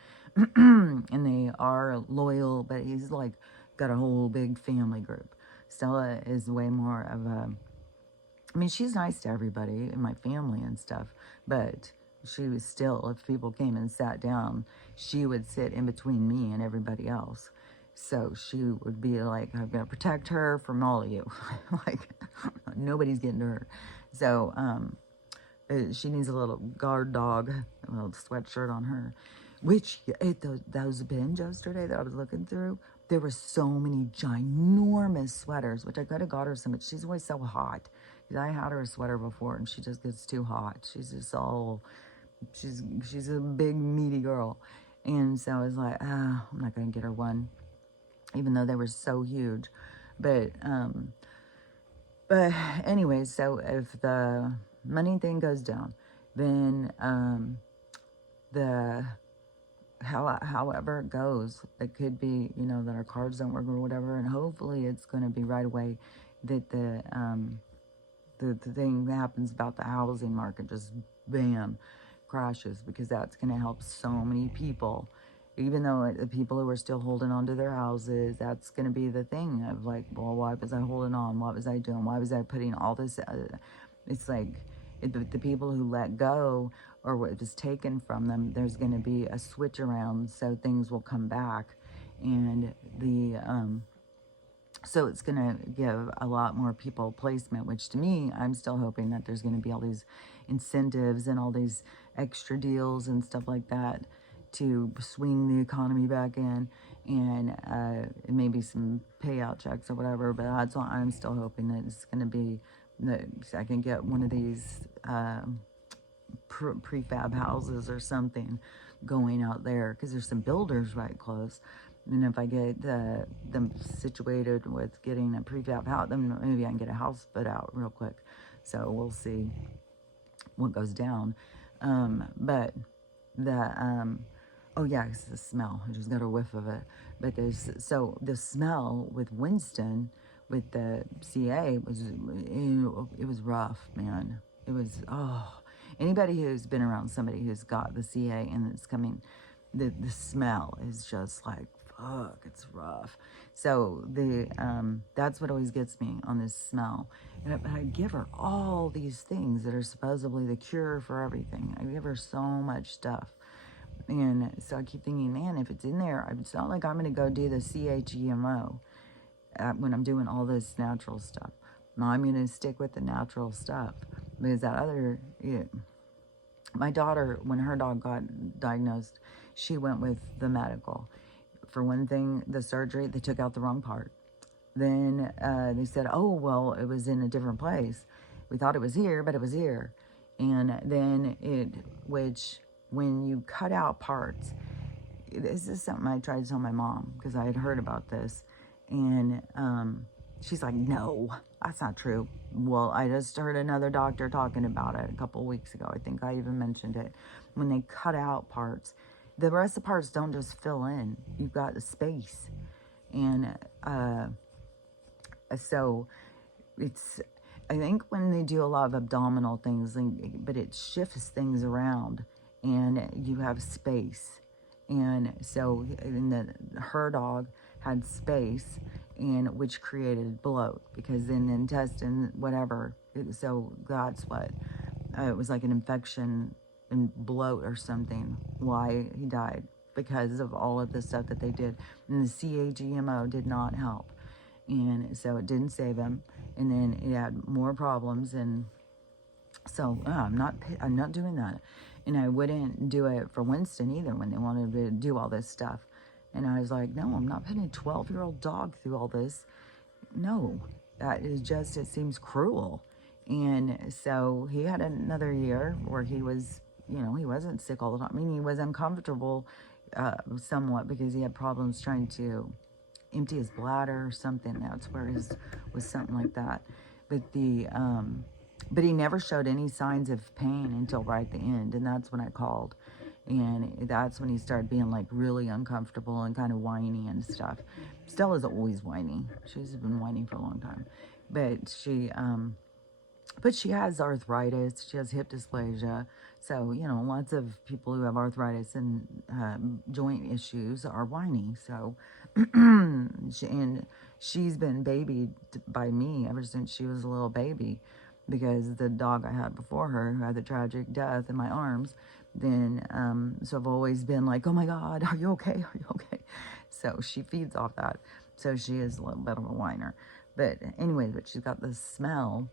and they are loyal. But he's like got a whole big family group. Stella is way more of a, I mean, she's nice to everybody in my family and stuff, but she was still, if people came and sat down, she would sit in between me and everybody else. So she would be like, I'm going to protect her from all of you. Like, nobody's getting to her. So she needs a little guard dog, a little sweatshirt on her. Which, those bins yesterday that I was looking through, there were so many ginormous sweaters, which I could have got her some, but she's always so hot. I had her a sweater before, and she just gets too hot. She's just all, she's a big, meaty girl. And so I was like, I'm not going to get her one, even though they were so huge. But anyways, so if the money thing goes down, then however it goes, it could be, that our cards don't work or whatever, and hopefully it's going to be right away that the thing that happens about the housing market just bam crashes, because that's going to help so many people. Even though the people who are still holding on to their houses, that's going to be the thing of like, well, why was I holding on? What was I doing? Why was I putting all this? It's like the people who let go or what was taken from them, there's going to be a switch around, so things will come back. And so it's going to give a lot more people placement, which to me, I'm still hoping that there's going to be all these incentives and all these extra deals and stuff like that to swing the economy back in, and maybe some payout checks or whatever. But that's why I'm still hoping that it's going to be that I can get one of these prefab houses or something going out there, because there's some builders right close. And if I get them situated with getting a prefab house, then maybe I can get a house put out real quick. So we'll see what goes down. But the oh yeah, it's the smell. I just got a whiff of it. But the smell with Winston, with the CA, it was rough, man. It was, oh, anybody who's been around somebody who's got the CA and it's coming, the smell is just like, fuck, it's rough. So that's what always gets me on this smell. And I give her all these things that are supposedly the cure for everything. I give her so much stuff. And so I keep thinking, man, if it's in there, it's not like I'm going to go do the CHGMO when I'm doing all this natural stuff. No, I'm going to stick with the natural stuff. Because that other, my daughter, when her dog got diagnosed, she went with the medical. For one thing, the surgery, they took out the wrong part. Then they said, oh, well, it was in a different place. We thought it was here, but it was here. And then which when you cut out parts, this is something I tried to tell my mom, because I had heard about this. And she's like, no, that's not true. Well, I just heard another doctor talking about it a couple of weeks ago. I think I even mentioned it. When they cut out parts, the rest of the parts don't just fill in. You've got the space. And so it's, I think when they do a lot of abdominal things, but it shifts things around and you have space. And so her dog had space, and which created bloat, because in the intestine, whatever. So that's what, it was like an infection and bloat or something, why he died, because of all of the stuff that they did. And the CAGMO did not help. And so it didn't save him. And then it had more problems. And so I'm not doing that. And I wouldn't do it for Winston either when they wanted to do all this stuff. And I was like, no, I'm not putting a 12-year-old dog through all this. No, that is just, it seems cruel. And so he had another year where he was, he wasn't sick all the time. I mean, he was uncomfortable somewhat because he had problems trying to empty his bladder or something. That's where was something like that. But he never showed any signs of pain until right at the end, and that's when I called. And that's when he started being like really uncomfortable and kind of whiny and stuff. Stella's always whiny. She's been whiny for a long time. But she has arthritis. She has hip dysplasia. So, lots of people who have arthritis and joint issues are whiny. So, she's been babied by me ever since she was a little baby, because the dog I had before her, who had the tragic death in my arms, then, so I've always been like, oh my God, are you okay? Are you okay? So she feeds off that. So she is a little bit of a whiner. But anyway, she's got the smell.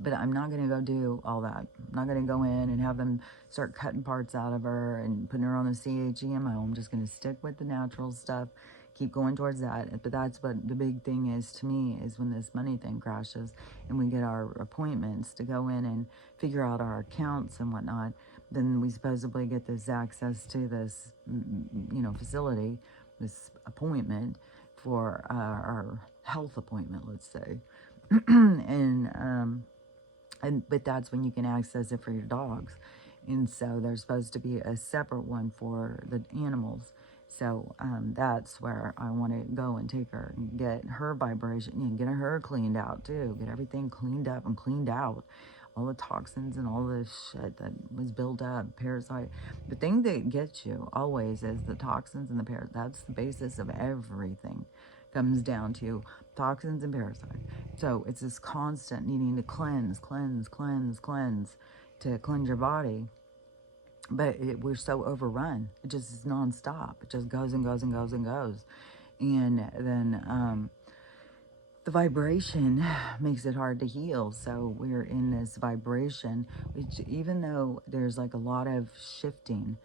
But I'm not going to go do all that. I'm not going to go in and have them start cutting parts out of her and putting her on the CHGMO. I'm just going to stick with the natural stuff, keep going towards that. But that's what the big thing is to me, is when this money thing crashes and we get our appointments to go in and figure out our accounts and whatnot, then we supposedly get this access to this, facility, this appointment for our health appointment, let's say. But that's when you can access it for your dogs. And so there's supposed to be a separate one for the animals. So that's where I want to go and take her and get her vibration, and get her cleaned out too. Get everything cleaned up and cleaned out. All the toxins and all the shit that was built up, parasite. The thing that gets you always is the toxins and the parasites. That's the basis of everything. Comes down to toxins and parasites. So it's this constant needing to cleanse to cleanse your body. But we're so overrun. It just is nonstop. It just goes and goes and goes and goes. And then the vibration makes it hard to heal. So we're in this vibration, which, even though there's like a lot of shifting,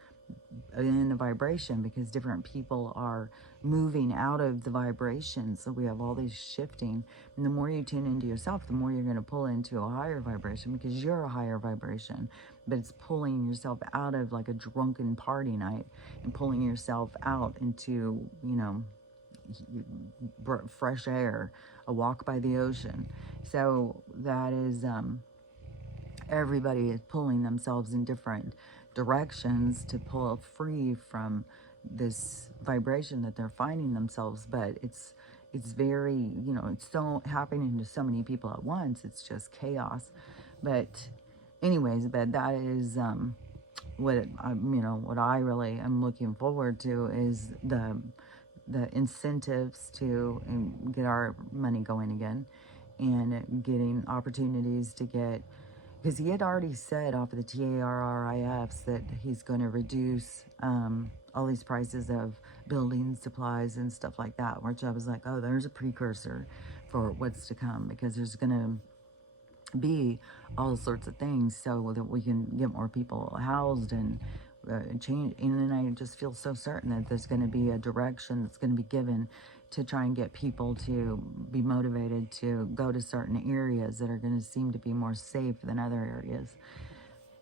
in the vibration, because different people are moving out of the vibration. So we have all these shifting. And the more you tune into yourself, the more you're going to pull into a higher vibration, because you're a higher vibration. But it's pulling yourself out of like a drunken party night and pulling yourself out into, you know, fresh air, a walk by the ocean. So that is, everybody is pulling themselves in different directions to pull free from this vibration that they're finding themselves. But it's very, you know, it's so happening to so many people at once. It's just chaos. But anyways, but that is what I really am looking forward to is the incentives to get our money going again, and getting opportunities to get, because he had already said off of the TARRIFs that he's going to reduce all these prices of building supplies and stuff like that, which I was like, oh, there's a precursor for what's to come, because there's going to be all sorts of things so that we can get more people housed and change. And then I just feel so certain that there's going to be a direction that's going to be given to try and get people to be motivated to go to certain areas that are going to seem to be more safe than other areas.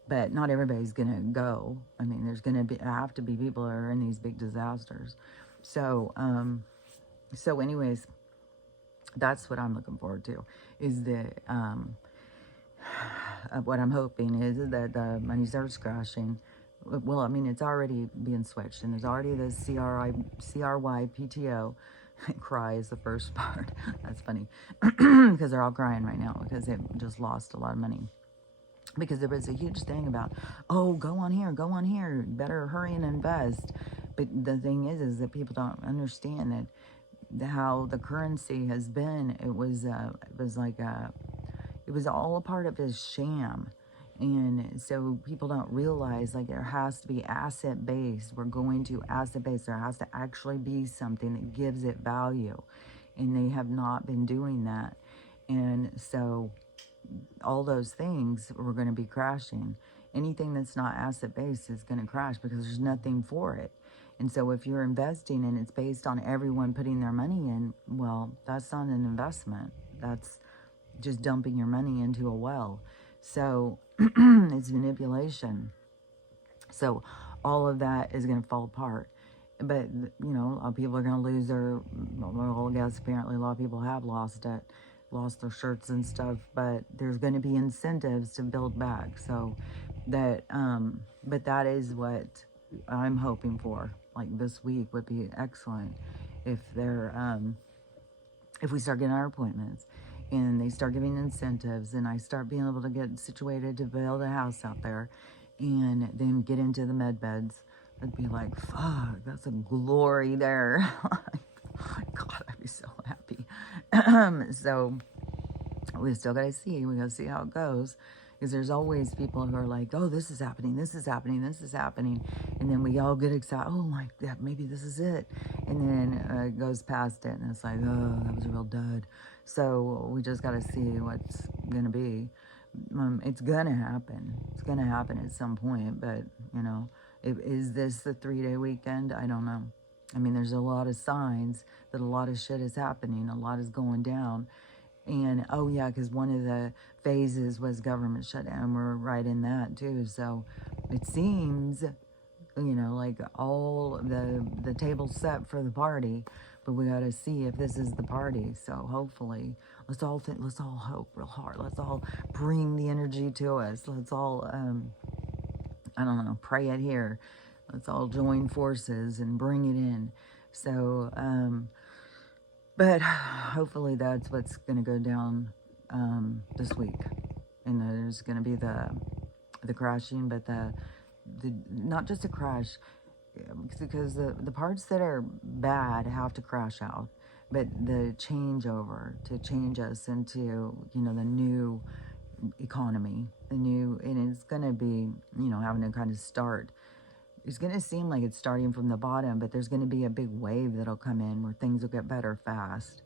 But not everybody's going to go. I mean, there's going to have to be people that are in these big disasters. So, so anyways, that's what I'm looking forward to, is the, what I'm hoping is that the money starts crashing. Well, I mean, it's already being switched, and there's already the CRYPTO. Cry is the first part. That's funny, because they're all crying right now because they've just lost a lot of money. Because there was a huge thing about, oh, go on here, better hurry and invest. But the thing is that people don't understand that how the currency has been. It was all a part of his sham. And so people don't realize, like, there has to be asset based. We're going to asset based. There has to actually be something that gives it value. And they have not been doing that. And so all those things were going to be crashing. Anything that's not asset based is going to crash because there's nothing for it. And so if you're investing and it's based on everyone putting their money in, well, that's not an investment. That's just dumping your money into a well. So it's manipulation. So all of that is going to fall apart. But, you know, a lot of people are going to lose their, well, I guess apparently a lot of people have lost it, lost their shirts and stuff. But there's going to be incentives to build back. So that, but that is what I'm hoping for. Like this week would be excellent if they're, if we start getting our appointments and they start giving incentives and I start being able to get situated to build a house out there and then get into the med beds, I'd be like, fuck, that's a glory there. God, I'd be so happy. So we still got to see. We got to see how it goes. Because there's always people who are like, oh, this is happening, this is happening, this is happening. And then we all get excited. Oh, my God, maybe this is it. And then it goes past it. And it's like, oh, that was a real dud. So we just got to see what's going to be. It's going to happen. It's going to happen at some point. But, you know, is this the 3-day weekend? I don't know. I mean, there's a lot of signs that a lot of shit is happening. A lot is going down. And, oh, yeah, because one of the phases was government shutdown. We're right in that, too. So it seems, you know, like all the table's set for the party. But we got to see if this is the party. So hopefully, let's all hope real hard. Let's all bring the energy to us. Let's all, I don't know, pray it here. Let's all join forces and bring it in. So, but hopefully that's what's going to go down this week. And there's going to be the crashing, but the not just a crash, because the parts that are bad have to crash out. But the changeover to change us into, you know, the new economy, and it's going to be, you know, having to kind of start. It's going to seem like it's starting from the bottom, but there's going to be a big wave that'll come in where things will get better fast,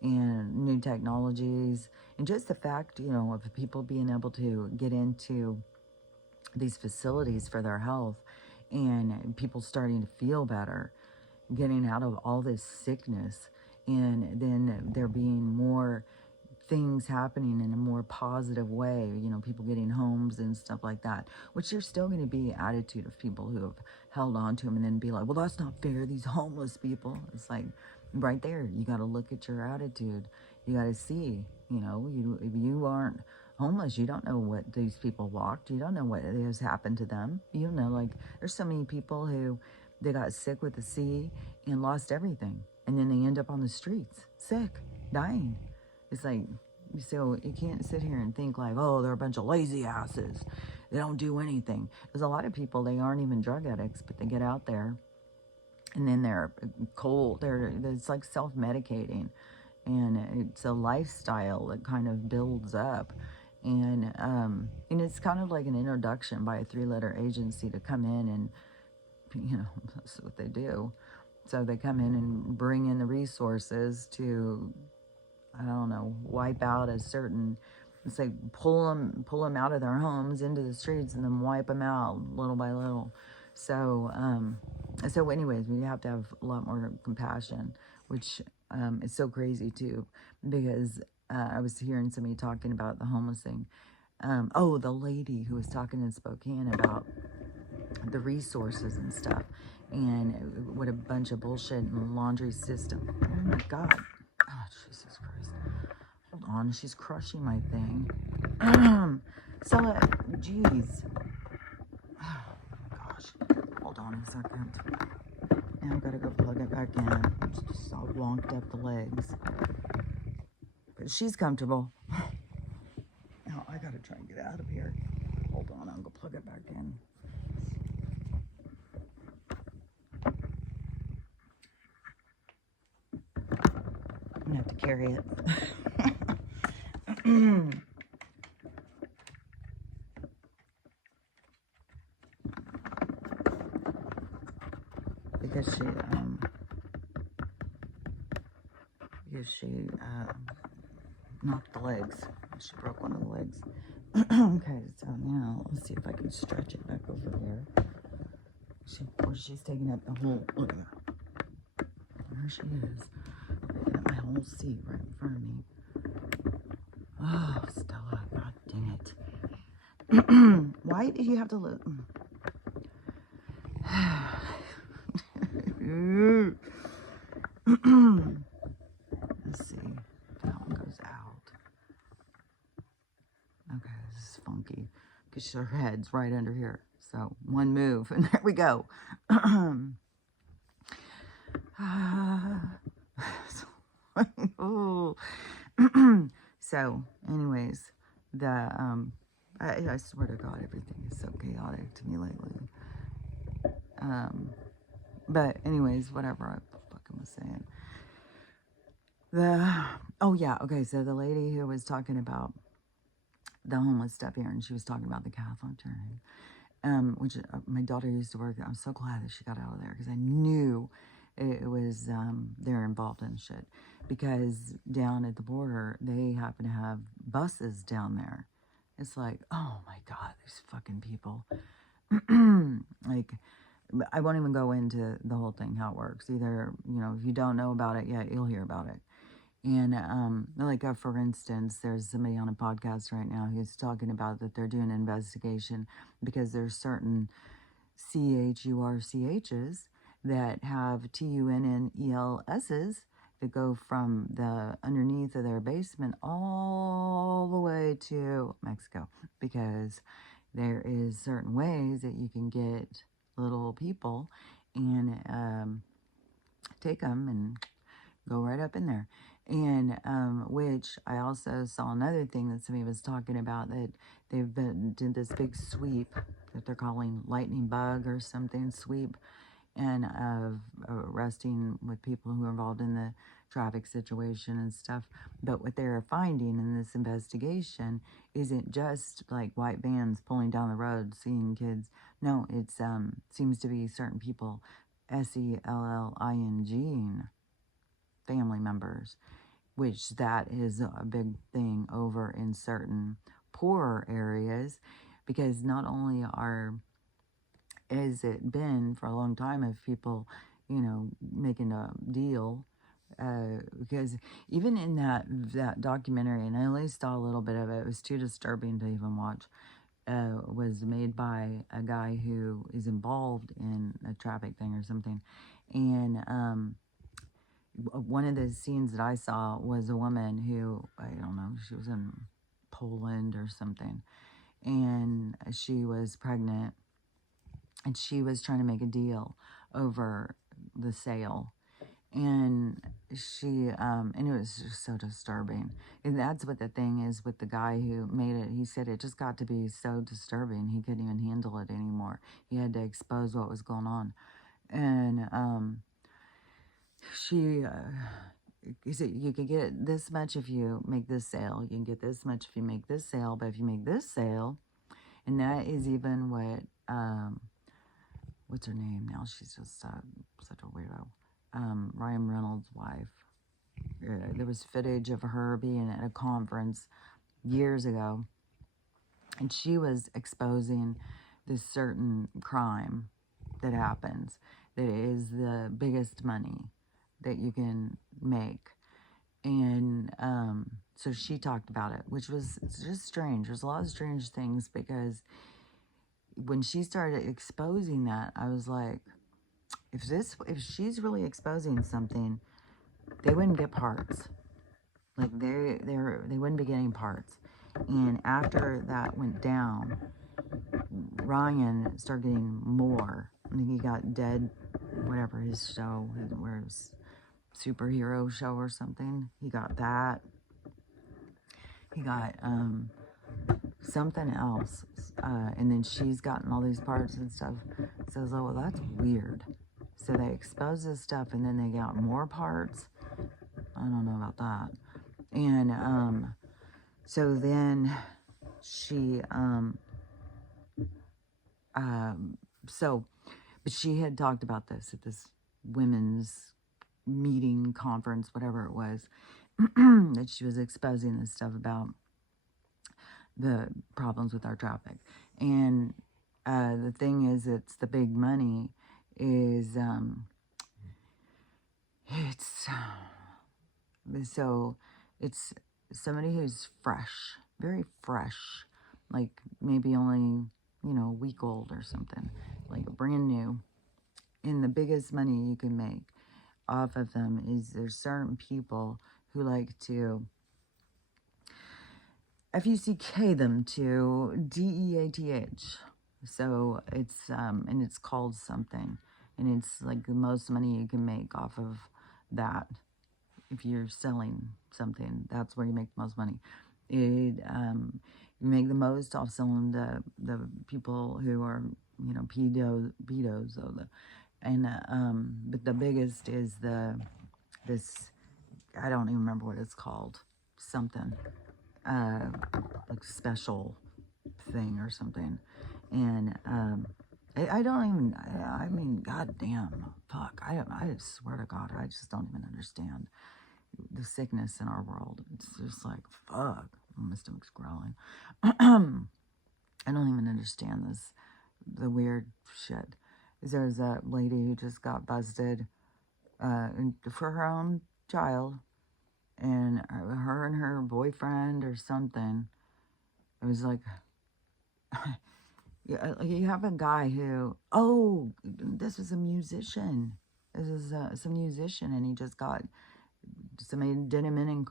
and new technologies, and just the fact, you know, of people being able to get into these facilities for their health and people starting to feel better, getting out of all this sickness, and then there being more things happening in a more positive way, people getting homes and stuff like that, which there's still going to be attitude of people who have held on to them and then be like, well, that's not fair, these homeless people. It's like, right there, you got to look at your attitude. You got to see, if you aren't homeless, you don't know what these people walked. You don't know what has happened to them. Like, there's so many people who, they got sick with the sea and lost everything. And then they end up on the streets, sick, dying. It's like, so you can't sit here and think like, oh, they're a bunch of lazy asses. They don't do anything. There's a lot of people, they aren't even drug addicts, but they get out there and then they're cold. It's like self-medicating. And it's a lifestyle that kind of builds up. And it's kind of like an introduction by a 3-letter agency to come in and, that's what they do. So they come in and bring in the resources to, I don't know, wipe out a certain, it's like pull them out of their homes into the streets and then wipe them out little by little. So anyways, we have to have a lot more compassion, which is so crazy too, because I was hearing somebody talking about the homeless thing. The lady who was talking in Spokane about the resources and stuff, and what a bunch of bullshit and laundry system. Oh my God. Oh, Jesus Christ. Hold on, she's crushing my thing. Jeez. Oh my gosh. Hold on a second. Now I've got to go plug it back in. It's just all wonked up the legs. But she's comfortable. Now I got to try and get out of here. Hold on, I'll go plug it back in. I'm gonna have to carry it. Because she knocked the legs. She broke one of the legs. Okay, so now let's see if I can stretch it back over there. She's taking up the whole, look at that. There she is. Taking up my whole seat right in front of me. Oh, Stella, God dang it. Why did you have to look? Let's see. That one goes out. Okay, this is funky. Because her head's right under here. So, one move, and there we go. So, anyways, I swear to God, everything is so chaotic to me lately. But anyways, whatever I fucking was saying. So the lady who was talking about the homeless stuff here, and she was talking about the Catholic Church, which my daughter used to work there. I'm so glad that she got out of there, because I knew it was, they're involved in shit. Because down at the border, they happen to have buses down there. It's like, oh my God, these fucking people. Like, I won't even go into the whole thing, how it works. Either, if you don't know about it yet, you'll hear about it. And, for instance, there's somebody on a podcast right now who's talking about that they're doing an investigation because there's certain CHURCHs that have TUNNELSs that go from the underneath of their basement all the way to Mexico, because there is certain ways that you can get little people and take them and go right up in there. And which I also saw another thing that somebody was talking about, that they've did this big sweep that they're calling lightning bug or something sweep, and of arresting with people who are involved in the traffic situation and stuff. But what they're finding in this investigation isn't just like white vans pulling down the road seeing kids. No, it seems to be certain people, SELLING, family members, which that is a big thing over in certain poorer areas, because not only are has it been for a long time of people, you know, making a deal. Because even in that documentary, and I only saw a little bit of it, it was too disturbing to even watch. Was made by a guy who is involved in a traffic thing or something, and one of the scenes that I saw was a woman who, I don't know, she was in Poland or something, and she was pregnant, and she was trying to make a deal over the sale, and and it was just so disturbing. And that's what the thing is with the guy who made it. He said it just got to be so disturbing he couldn't even handle it anymore. He had to expose what was going on. And she he said you could get this much if you make this sale, you can get this much if you make this sale, but if you make this sale, and that is even what what's her name now, she's just such a weirdo, Ryan Reynolds' wife. There was footage of her being at a conference years ago, and she was exposing this certain crime that happens that is the biggest money that you can make. And so she talked about it, which was just strange. There's a lot of strange things, because when she started exposing that, I was like, if she's really exposing something, they wouldn't get parts. Like they wouldn't be getting parts. And after that went down, Ryan started getting more. I mean, he got Dead, whatever his show, where his superhero show or something. He got that. He got something else, and then she's gotten all these parts and stuff. So I was like, well, that's weird. So they exposed this stuff, and then they got more parts. I don't know about that. And so then she but she had talked about this at this women's meeting, conference, whatever it was, that she was exposing this stuff about the problems with our traffic. And the thing is, it's the big money is it's so it's somebody who's fresh, very fresh, like maybe only, you know, a week old or something, like brand new. And the biggest money you can make off of them is there's certain people who like to FUCK them to DEATH. So it's and it's called something, and it's like the most money you can make off of that. If you're selling something, that's where you make the most money. You make the most off selling the people who are, you know, pedos, but the biggest is this, I don't even remember what it's called, something like special thing or something. And I don't even, I mean, goddamn, fuck, I swear to God, I just don't even understand the sickness in our world. It's just like, fuck, my stomach's growling. I don't even understand the weird shit. There's a lady who just got busted for her own child, and her and her boyfriend or something. It was like, you have a guy who, oh, this is a musician. This is some musician, and he just got, somebody did him in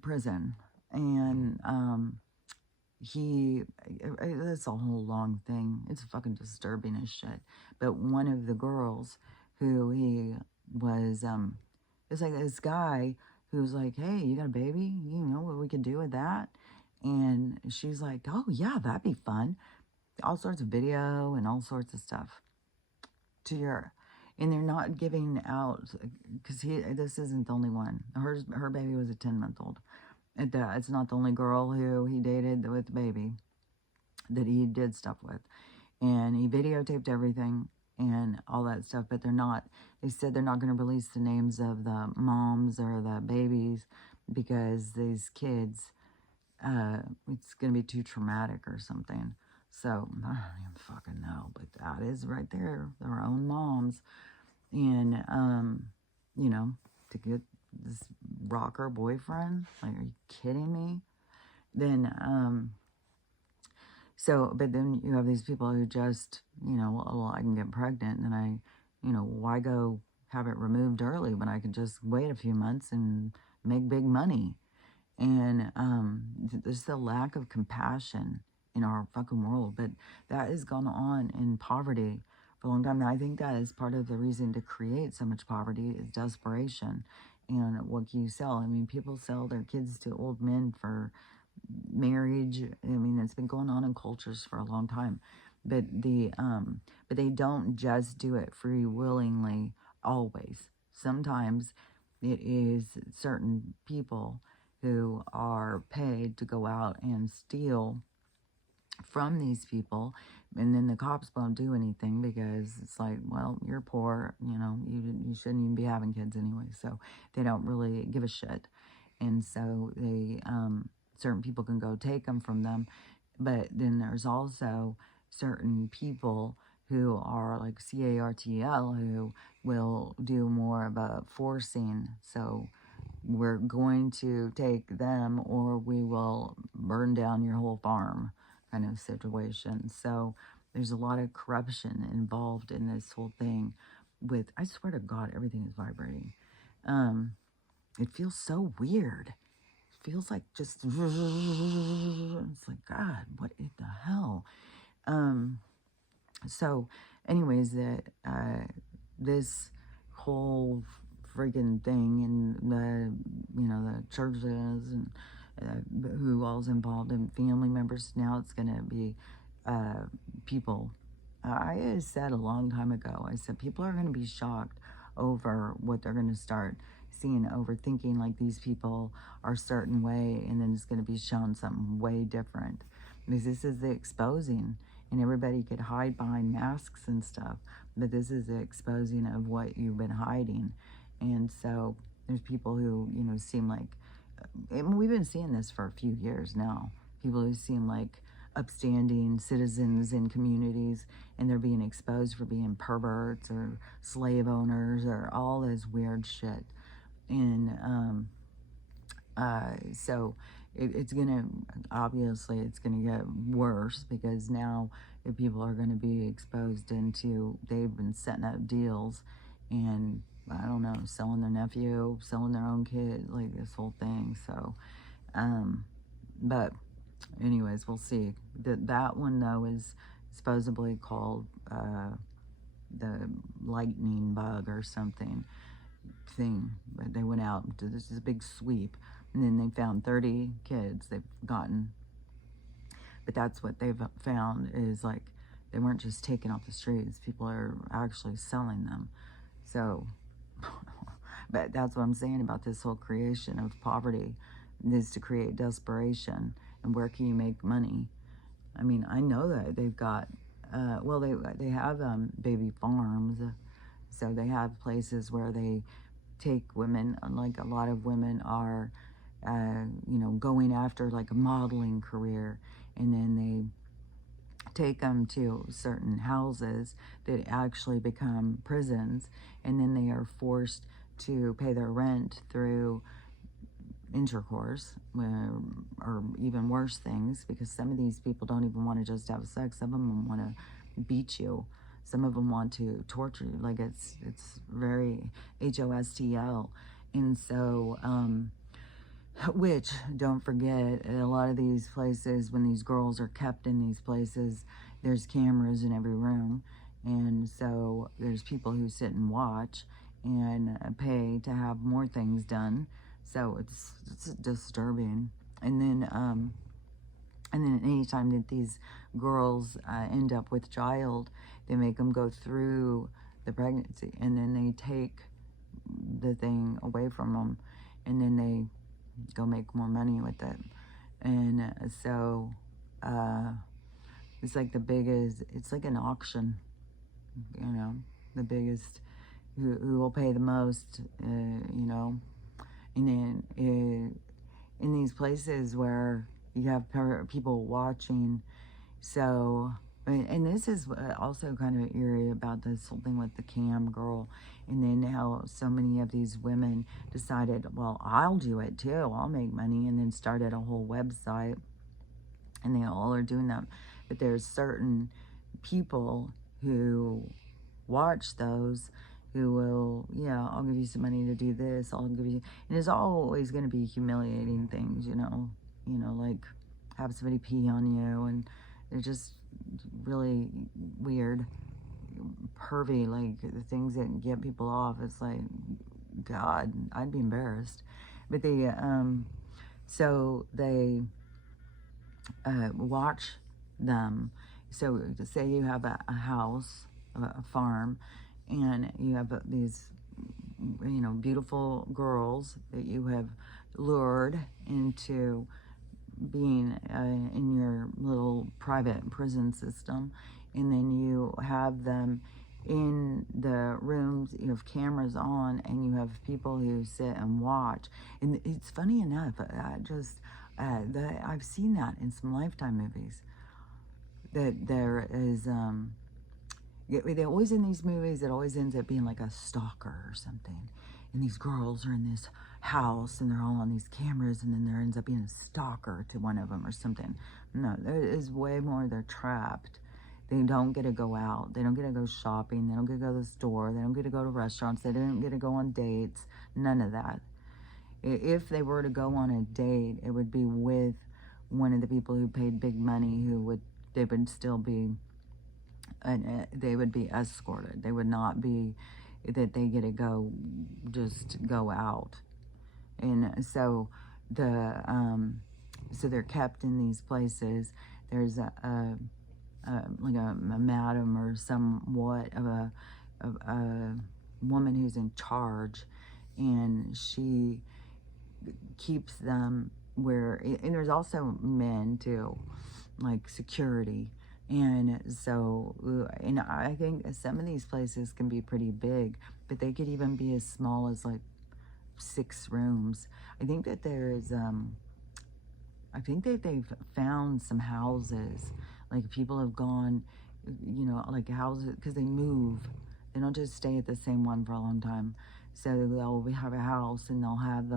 prison, and that's a whole long thing. It's fucking disturbing as shit. But one of the girls who he was, it's like this guy who was like, hey, you got a baby? You know what we could do with that? And she's like, oh yeah, that'd be fun. All sorts of video and all sorts of stuff to her. And they're not giving out, because this isn't the only one. Her baby was a 10-month-old. It's not the only girl who he dated with the baby that he did stuff with. And he videotaped everything and all that stuff, but they said they're not going to release the names of the moms or the babies, because these kids it's going to be too traumatic or something. So I don't even fucking know, but that is right there, their own moms. And, you know, to get this rocker boyfriend, like, are you kidding me? Then, so, but then you have these people who just, well, I can get pregnant, and then why go have it removed early when I can just wait a few months and make big money? And there's the lack of compassion in our fucking world. But that has gone on in poverty for a long time. And I think that is part of the reason to create so much poverty is desperation. And what can you sell? I mean, people sell their kids to old men for marriage. I mean, it's been going on in cultures for a long time. But but they don't just do it free willingly always. Sometimes it is certain people who are paid to go out and steal from these people, and then the cops won't do anything because it's like, well, you're poor, you shouldn't even be having kids anyway, so they don't really give a shit. And so they certain people can go take them from them. But then there's also certain people who are like CARTL who will do more of a forcing. So we're going to take them or we will burn down your whole farm kind of situation. So there's a lot of corruption involved in this whole thing with, I swear to God, everything is vibrating. It feels so weird. It feels like just, it's like, God, what in the hell? So anyways, this whole freaking thing and the churches and who all's involved and family members, now it's going to be people. I said a long time ago, I said people are going to be shocked over what they're going to start seeing, overthinking like these people are a certain way, and then it's going to be shown something way different. Because this is the exposing, and everybody could hide behind masks and stuff, but this is the exposing of what you've been hiding. And so there's people who, seem like, and we've been seeing this for a few years now, people who seem like upstanding citizens in communities, and they're being exposed for being perverts or slave owners or all this weird shit. And so it's gonna, obviously it's gonna get worse, because now if people are gonna be exposed into, they've been setting up deals and, I don't know, selling their nephew, selling their own kid, like this whole thing. So but anyways, we'll see. That one though is supposedly called the lightning bug or something thing. But they went out to this big sweep, and then they found 30 kids they've gotten. But that's what they've found is, like, they weren't just taken off the streets. People are actually selling them. So, but that's what I'm saying about this whole creation of poverty, is to create desperation. And where can you make money? I mean, I know that they've got, well, they have baby farms. So they have places where they take women, like a lot of women are, going after like a modeling career, and then they take them to certain houses that actually become prisons, and then they are forced to pay their rent through intercourse, or even worse things, because some of these people don't even want to just have sex. Some of them want to beat you. Some of them want to torture you. Like, it's very HOSTL. And so, which, don't forget, a lot of these places, when these girls are kept in these places, there's cameras in every room. And so there's people who sit and watch and pay to have more things done. So it's disturbing. And then anytime that these girls end up with child, they make them go through the pregnancy, and then they take the thing away from them, and then they go make more money with it. And so it's like it's like an auction, the biggest, who will pay the most, and then in these places where, you have people watching. So, and this is also kind of eerie about this whole thing with the cam girl, and then how so many of these women decided, well, I'll do it too, I'll make money, and then started a whole website, and they all are doing that. But there's certain people who watch those who will, yeah, I'll give you some money to do this, I'll give you, and it's always going to be humiliating things, like have somebody pee on you, and they're just really weird, pervy, like the things that get people off. It's like, God, I'd be embarrassed. But so they watch them. So say you have a house, a farm, and you have these, beautiful girls that you have lured into being in your little private prison system, and then you have them in the rooms, you have cameras on, and you have people who sit and watch. And it's funny enough, I've seen that in some Lifetime movies, that there is, they always, in these movies, it always ends up being like a stalker or something. And these girls are in this house and they're all on these cameras, and then there ends up being a stalker to one of them or something. No, there is way more. They're trapped. They don't get to go out. They don't get to go shopping. They don't get to go to the store. They don't get to go to restaurants. They don't get to go on dates. None of that. If they were to go on a date, it would be with one of the people who paid big money, they would still be, they would be escorted. They would not be that they get to just go out. And so so they're kept in these places. There's like a madam or somewhat of a woman who's in charge, and she keeps them and there's also men too, like security. And so, and I think some of these places can be pretty big, but they could even be as small as like 6 rooms. I think that I think that they've found some houses, like people have gone, like houses, because they move. They don't just stay at the same one for a long time. So they'll have a house, and they'll have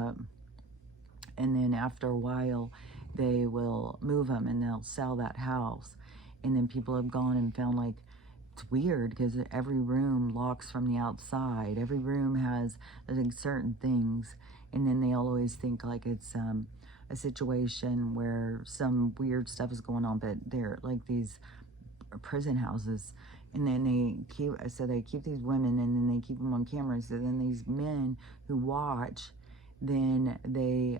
and then after a while, they will move them, and they'll sell that house. And then people have gone and found, like, it's weird because every room locks from the outside. Every room has like certain things, and then they always think like it's a situation where some weird stuff is going on, but they're like these prison houses. And then they keep these women, and then they keep them on camera. So then these men who watch, then they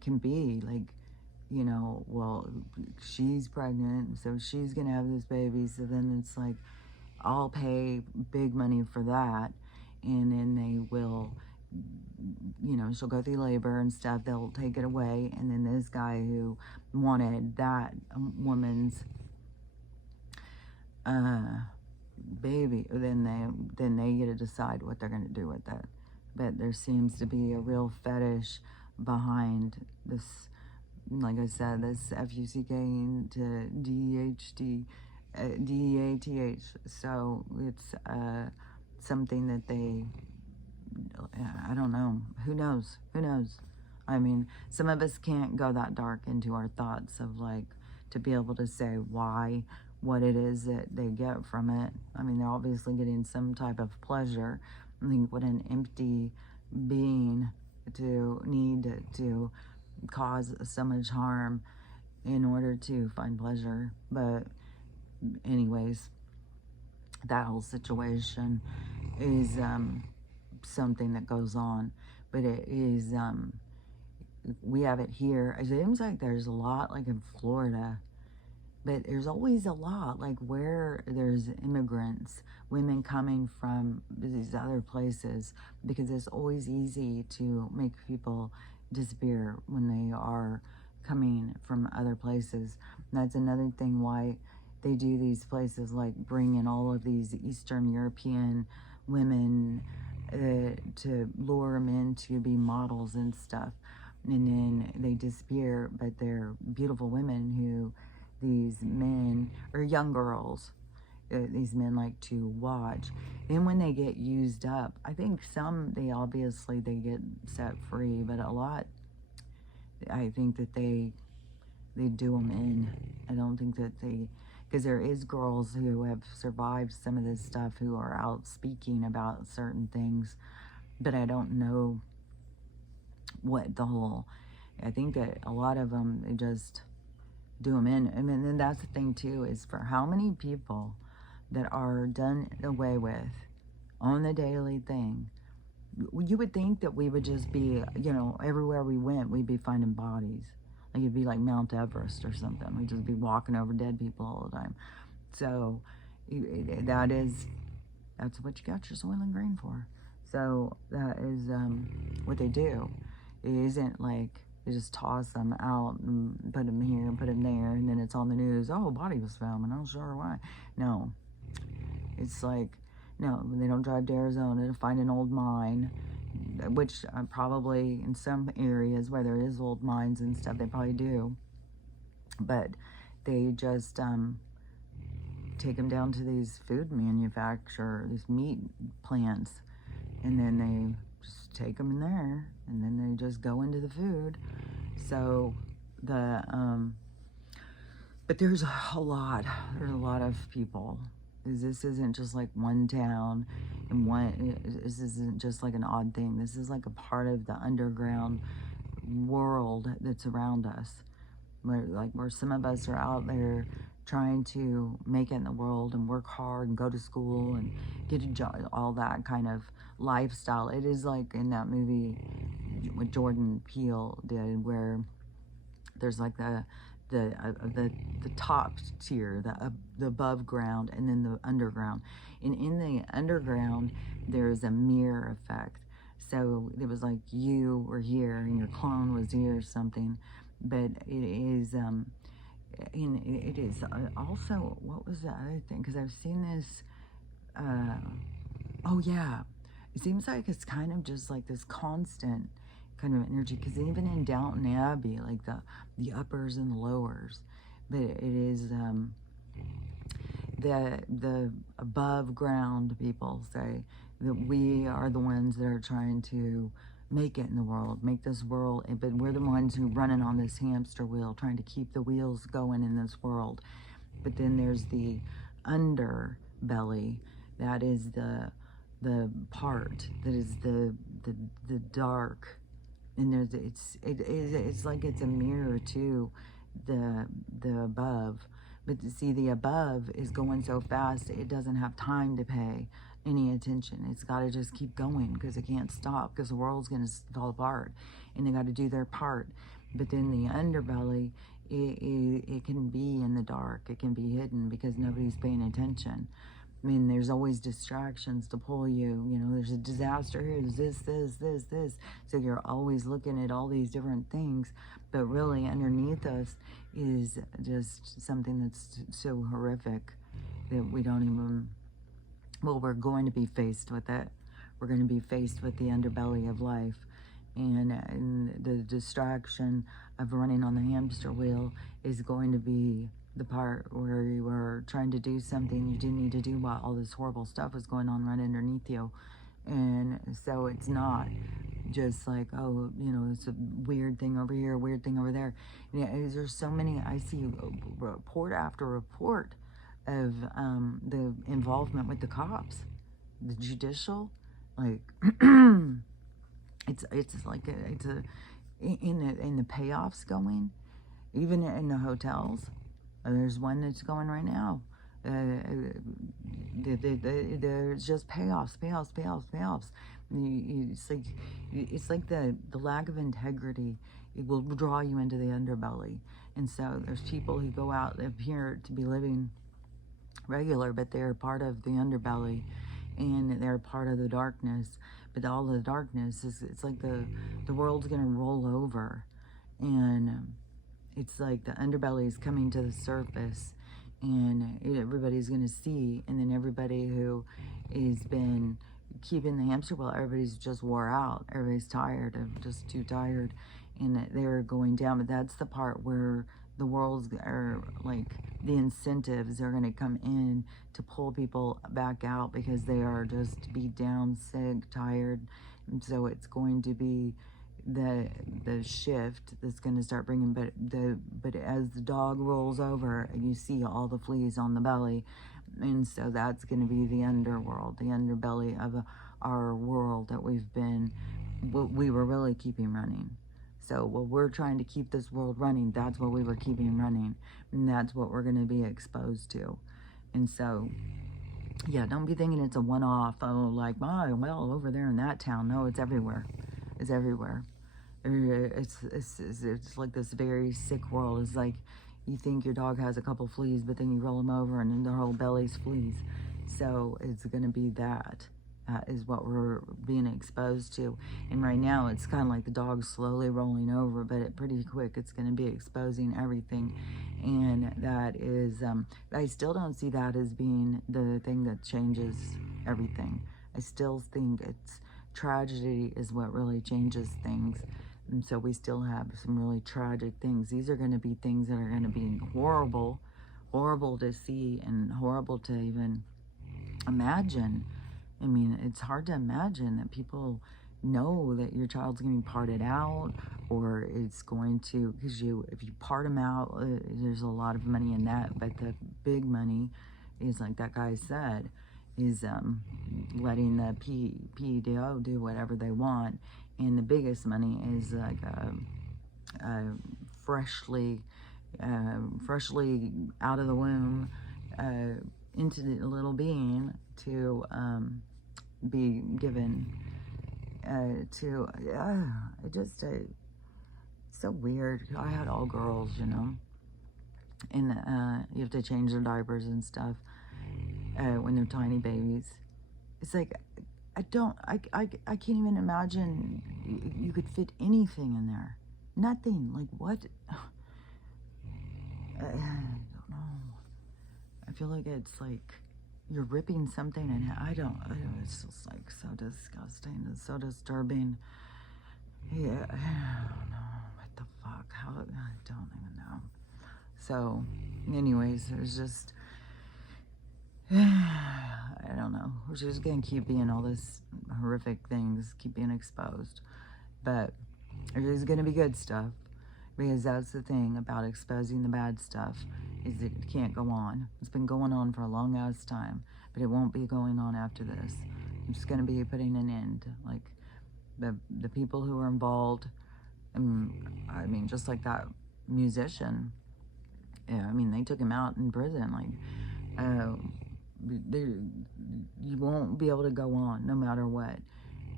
can be like, well, she's pregnant, so she's gonna have this baby. So then it's like, I'll pay big money for that. And then they will, she'll go through labor and stuff. They'll take it away. And then this guy who wanted that woman's baby, then they get to decide what they're going to do with it. But there seems to be a real fetish behind this, like I said, this FUCK to DEATH. So it's something that they, I don't know. Who knows? I mean, some of us can't go that dark into our thoughts of like, to be able to say what it is that they get from it. I mean, they're obviously getting some type of pleasure. I think what an empty being to need to cause so much harm in order to find pleasure. But anyways, that whole situation is something that goes on. But it is, we have it here. It seems like there's a lot, like in Florida, but there's always a lot, like where there's immigrants, women coming from these other places, because it's always easy to make people disappear when they are coming from other places. And that's another thing why they do these places, like bring in all of these Eastern European women to lure them in to be models and stuff. and then they disappear, but they're beautiful women who these men, or young girls, these men like to watch. Then when they get used up, I think some, they get set free, but a lot, I think that they do them in. I don't think that because there is girls who have survived some of this stuff who are out speaking about certain things, but I don't know what the whole, I think that a lot of them, they just do them in. I mean, and that's the thing too, is for how many people that are done away with on the daily thing. You would think that we would just be, everywhere we went, we'd be finding bodies. Like it'd be like Mount Everest or something. We'd just be walking over dead people all the time. So that's what you got your soil and grain for. So that is what they do. It isn't like they just toss them out and put them here and put them there, and then it's on the news. Oh, a body was found, and I'm not sure why. No, it's like, no, they don't drive to Arizona to find an old mine, which probably in some areas where there is old mines and stuff, they probably do. But they just take them down to these food these meat plants, and then they just take them in there, and then they just go into the food. So but there's a lot of people. This isn't just like one town, and this isn't just like an odd thing. This is like a part of the underground world that's around us. Where some of us are out there trying to make it in the world and work hard and go to school and get a job, all that kind of lifestyle. It is like in that movie what Jordan Peele did, where there's like the top tier, the above ground, and then the underground. And in the underground, there's a mirror effect. So it was like you were here and your clone was here or something. But it is, it is also, what was the other thing? Because I've seen this, oh yeah, it seems like it's kind of just like this constant kind of energy, because even in Downton Abbey, like the uppers and the lowers, but it is the above ground people say that we are the ones that are trying to make it in the world, make this world, but we're the ones who running on this hamster wheel, trying to keep the wheels going in this world. But then there's the underbelly, that is the part that is the dark, and it's like it's a mirror to the above. But see, the above is going so fast, it doesn't have time to pay any attention. It's got to just keep going, because it can't stop, because the world's going to fall apart, and they got to do their part. But then the underbelly, it can be in the dark, it can be hidden, because nobody's paying attention. I mean, there's always distractions to pull you. There's a disaster here, there's this. So you're always looking at all these different things, but really underneath us is just something that's so horrific that we don't even, well, we're going to be faced with it. We're going to be faced with the underbelly of life. And the distraction of running on the hamster wheel is going to be the part where you were trying to do something you didn't need to do while all this horrible stuff was going on right underneath you. And so it's not just like, oh, it's a weird thing over here, a weird thing over there. There's so many, I see report after report of the involvement with the cops, the judicial, like it's like it's in the payoffs going, even in the hotels. There's one that's going right now. There's just payoffs. It's like the lack of integrity. It will draw you into the underbelly. And so there's people who go out, they appear to be living regular, but they're part of the underbelly, and they're part of the darkness. But all the darkness it's like the world's gonna roll over, and it's like the underbelly is coming to the surface, and everybody's gonna see. And then everybody who has been keeping the hamster wheel, everybody's just wore out, everybody's tired, just too tired, and they're going down. But that's the part where the world's are like the incentives are going to come in to pull people back out because they are just beat down, sick, tired. And so it's going to be the shift that's going to start bringing, but as the dog rolls over, you see all the fleas on the belly, and so that's going to be the underworld, the underbelly of our world that we were really keeping running. So what we're trying to keep this world running, that's what we were keeping running, and that's what we're going to be exposed to. And so, yeah, don't be thinking it's a one-off. Oh, like, oh, well, over there in that town. No, it's everywhere. It's everywhere. It's like this very sick world. It's like you think your dog has a couple fleas, but then you roll them over and then their whole belly's fleas. So it's going to be that. Is what we're being exposed to. And right now it's kind of like the dog's slowly rolling over, but pretty quick it's going to be exposing everything. And that is, I still don't see that as being the thing that changes everything. I still think it's tragedy is what really changes things. And so we still have some really tragic things. These are going to be things that are going to be horrible, horrible to see and horrible to even imagine. I mean, it's hard to imagine that people know that your child's going to be parted out, or it's going to, because if you part them out, there's a lot of money in that, but the big money is, like that guy said, is letting the PEDO do whatever they want, and the biggest money is like freshly out of the womb into the little being to be given to it just so weird. I had all girls, you know, and you have to change their diapers and stuff when they're tiny babies. It's like I can't even imagine you could fit anything in there. Nothing. Like what? I don't know. I feel like it's like you're ripping something and I don't, it's just like so disgusting. It's so disturbing. Yeah, I don't know. What the fuck? How? I don't even know. So, anyways, there's just, I don't know. We're just going to keep being all this horrific things, keep being exposed. But there's going to be good stuff. Because that's the thing about exposing the bad stuff, is it can't go on. It's been going on for a long ass time, but it won't be going on after this. I'm just going to be putting an end. Like the people who are involved, and I mean, just like that musician. Yeah, I mean, they took him out in prison. Like, you won't be able to go on no matter what.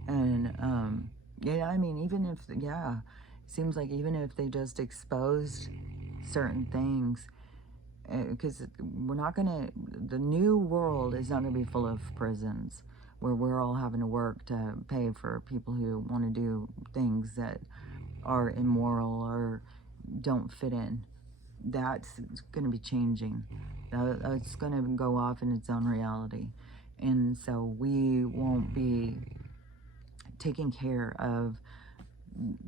And yeah, I mean, even if seems like even if they just exposed certain things, because we're not gonna, the new world is not gonna be full of prisons where we're all having to work to pay for people who want to do things that are immoral or don't fit in. That's going to be changing. It's going to go off in its own reality. And so we won't be taking care of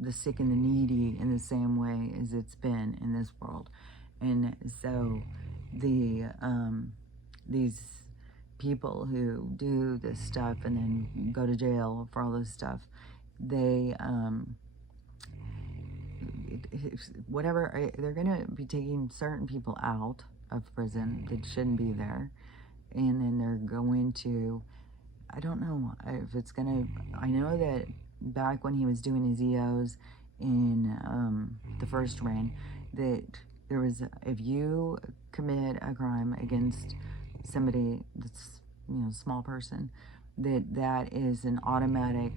the sick and the needy in the same way as it's been in this world. And so these people who do this stuff and then go to jail for all this stuff, they whatever, they're going to be taking certain people out of prison that shouldn't be there, and then they're going to, I don't know if it's going to, I know that back when he was doing his EOs in the first reign, that there was, if you commit a crime against somebody that's, you know, small person, that is an automatic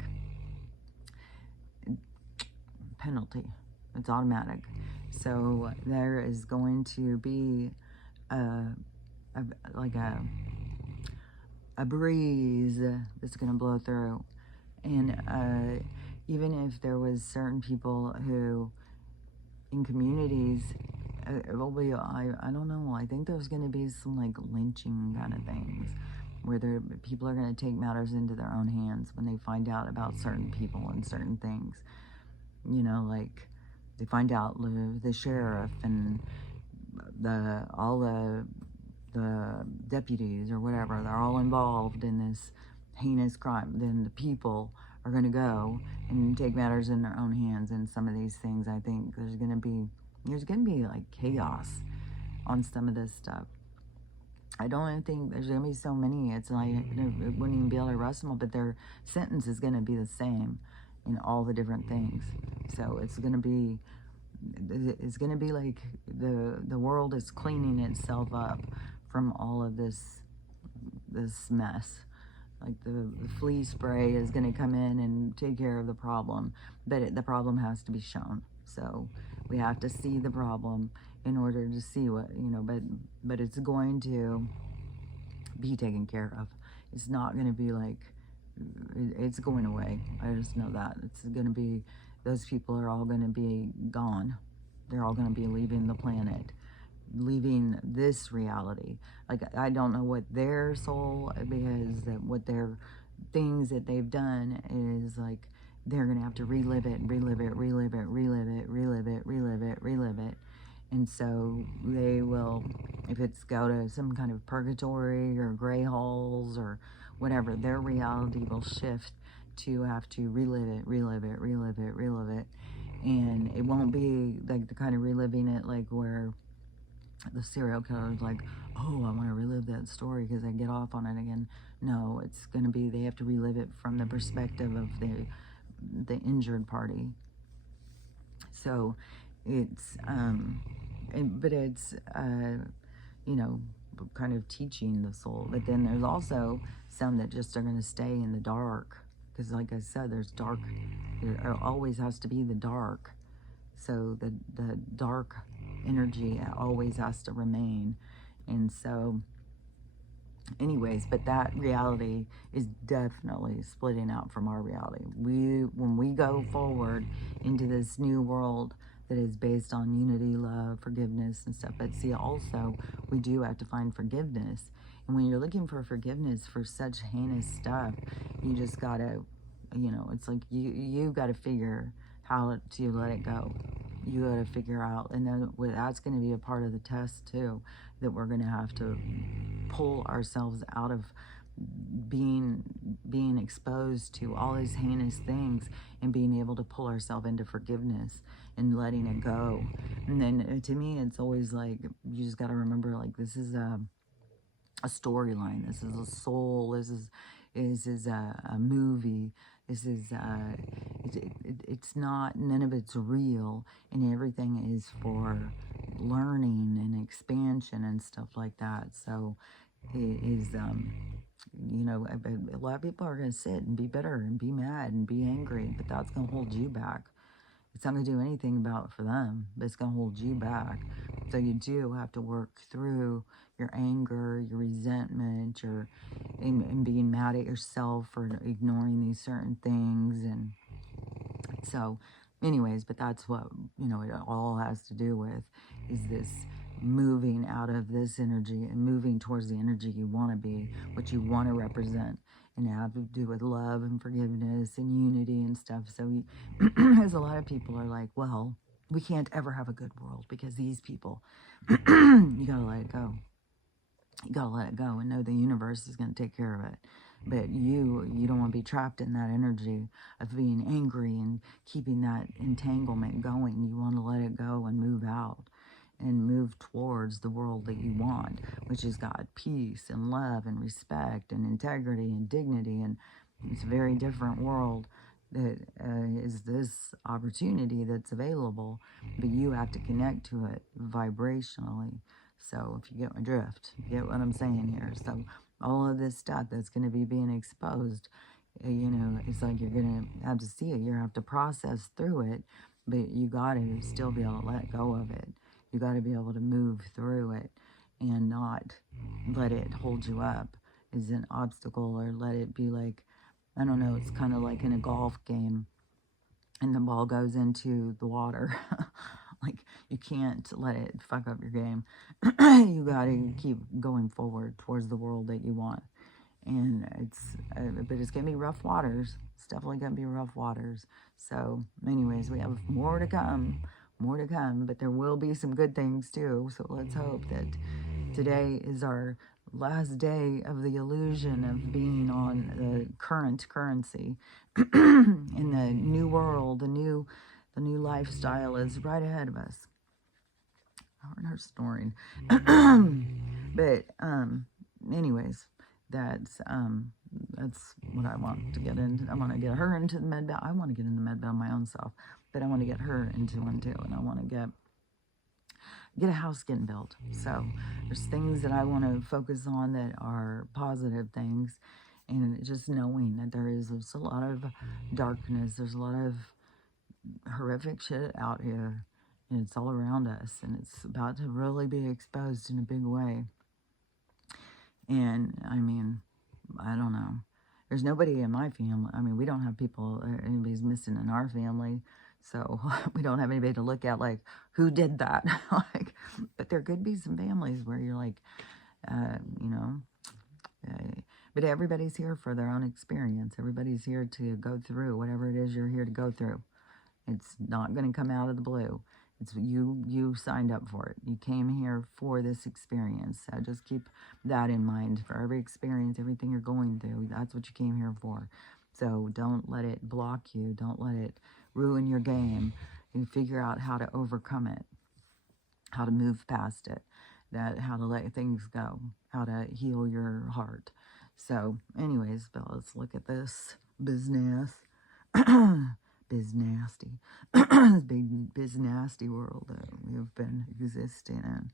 penalty. It's automatic. So there is going to be like a breeze that's going to blow through. And even if there was certain people who in communities, it will be, I don't know, I think there's going to be some like lynching kind of things where people are going to take matters into their own hands when they find out about certain people and certain things. You know, like They find out the sheriff and all the deputies or whatever, they're all involved in this heinous crime. Then the people are going to go and take matters in their own hands. And some of these things, I think there's going to be like chaos on some of this stuff. I don't even think there's going to be so many. It's like they wouldn't even be able to arrest them all, but their sentence is going to be the same in all the different things. So it's going to be like the world is cleaning itself up from all of this mess. Like the flea spray is going to come in and take care of the problem, but the problem has to be shown. So we have to see the problem in order to see what, but it's going to be taken care of. It's not going to be like, it's going away. I just know that. It's going to be, those people are all going to be gone. They're all going to be leaving the planet, leaving this reality. Like, I don't know what their soul, because what their things that they've done is like, they're going to have to relive it, relive it, relive it, relive it, relive it, relive it, relive it. And so they will, if it's go to some kind of purgatory or gray halls or whatever, their reality will shift to have to relive it, relive it, relive it, relive it. And it won't be like the kind of reliving it like where the serial killer is like, oh, I want to relive that story because I get off on it again. No, it's going to be, they have to relive it from the perspective of the injured party. So it's, but it's, kind of teaching the soul. But then there's also some that just are going to stay in the dark. Because like I said, there's dark, there always has to be the dark. So the dark energy always has to remain. And so anyways, but that reality is definitely splitting out from our reality. When we go forward into this new world that is based on unity, love, forgiveness, and stuff. But see, also, we do have to find forgiveness. And when you're looking for forgiveness for such heinous stuff, you just gotta, it's like you gotta figure how to let it go. You gotta figure out, and then that's gonna be a part of the test too, that we're gonna have to pull ourselves out of being exposed to all these heinous things and being able to pull ourselves into forgiveness and letting it go. And then to me, it's always like, you just got to remember, like, this is a storyline. This is a soul. This is a movie. This is it's not, none of it's real, and everything is for learning and expansion and stuff like that. So it is a lot of people are going to sit and be bitter and be mad and be angry, but that's going to hold you back. It's not going to do anything about it for them, but it's going to hold you back. So you do have to work through your anger, your resentment, and being mad at yourself for ignoring these certain things. And so anyways, but that's what, it all has to do with, is this moving out of this energy and moving towards the energy you want to be, what you want to represent. And it have to do with love and forgiveness and unity and stuff. So as a lot of people are like, well, we can't ever have a good world because these people, you gotta let it go. You gotta let it go and know the universe is going to take care of it. But you don't want to be trapped in that energy of being angry and keeping that entanglement going. You want to let it go and move out and move towards the world that you want, which has got peace and love and respect and integrity and dignity. And it's a very different world that is this opportunity that's available, but you have to connect to it vibrationally. So if you get my drift, you get what I'm saying here. So all of this stuff that's going to be being exposed, it's like you're going to have to see it. You have to process through it, but you got to still be able to let go of it. You got to be able to move through it and not let it hold you up as an obstacle, or let it be like, I don't know, it's kind of like in a golf game and the ball goes into the water. Like, you can't let it fuck up your game. You got to keep going forward towards the world that you want. And but it's going to be rough waters. It's definitely going to be rough waters. So anyways, we have more to come. more to come, but there will be some good things too. So let's hope that today is our last day of the illusion of being on the current currency in the new world. The new lifestyle is right ahead of us. I heard her snoring. But anyways, that's what I want to get into. I want to get her into the med bed. I want to get in the med bed my own self, but I want to get her into one too, and I want to get a house getting built. So there's things that I want to focus on that are positive things, and just knowing that there's a lot of darkness, there's a lot of horrific shit out here, and it's all around us, and it's about to really be exposed in a big way. And I mean, I don't know. There's nobody in my family. I mean, we don't have people, anybody's missing in our family. So we don't have anybody to look at like, who did that? Like, but there could be some families where you're like, you know, but everybody's here for their own experience. Everybody's here to go through whatever it is you're here to go through. It's not going to come out of the blue. It's you signed up for it. You came here for this experience. So just keep that in mind for every experience, everything you're going through. That's what you came here for. So don't let it block you. Don't let it ruin your game. You figure out how to overcome it, how to move past it, how to let things go, how to heal your heart. So anyways, but let's look at this business. Biz nasty. This big biz nasty world that we've been existing in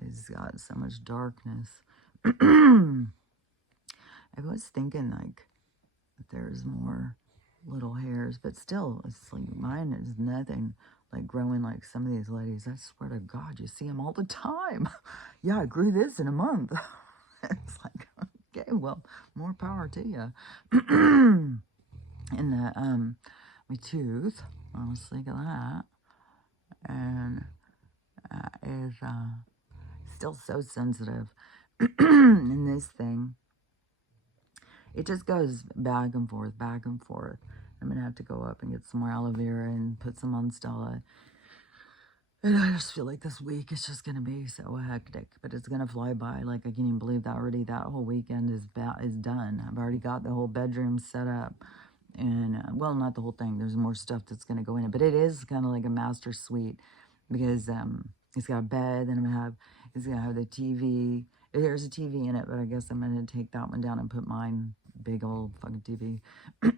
has got so much darkness. I was thinking like that there's more little hairs, but still, it's like mine is nothing like growing like some of these ladies. I swear to God, you see them all the time. Yeah, I grew this in a month. It's like, okay, well, more power to you. And my tooth, honestly, look at that, and is still so sensitive. And this thing, it just goes back and forth, back and forth. I'm gonna have to go up and get some more aloe vera and put some on Stella. And I just feel like this week is just gonna be so hectic, but it's gonna fly by. Like, I can't even believe that already. That whole weekend is done. I've already got the whole bedroom set up. And, well, not the whole thing. There's more stuff that's going to go in it. But it is kind of like a master suite because it's got a bed, and it's going to have the TV. There's a TV in it, but I guess I'm going to take that one down and put mine, big old fucking TV,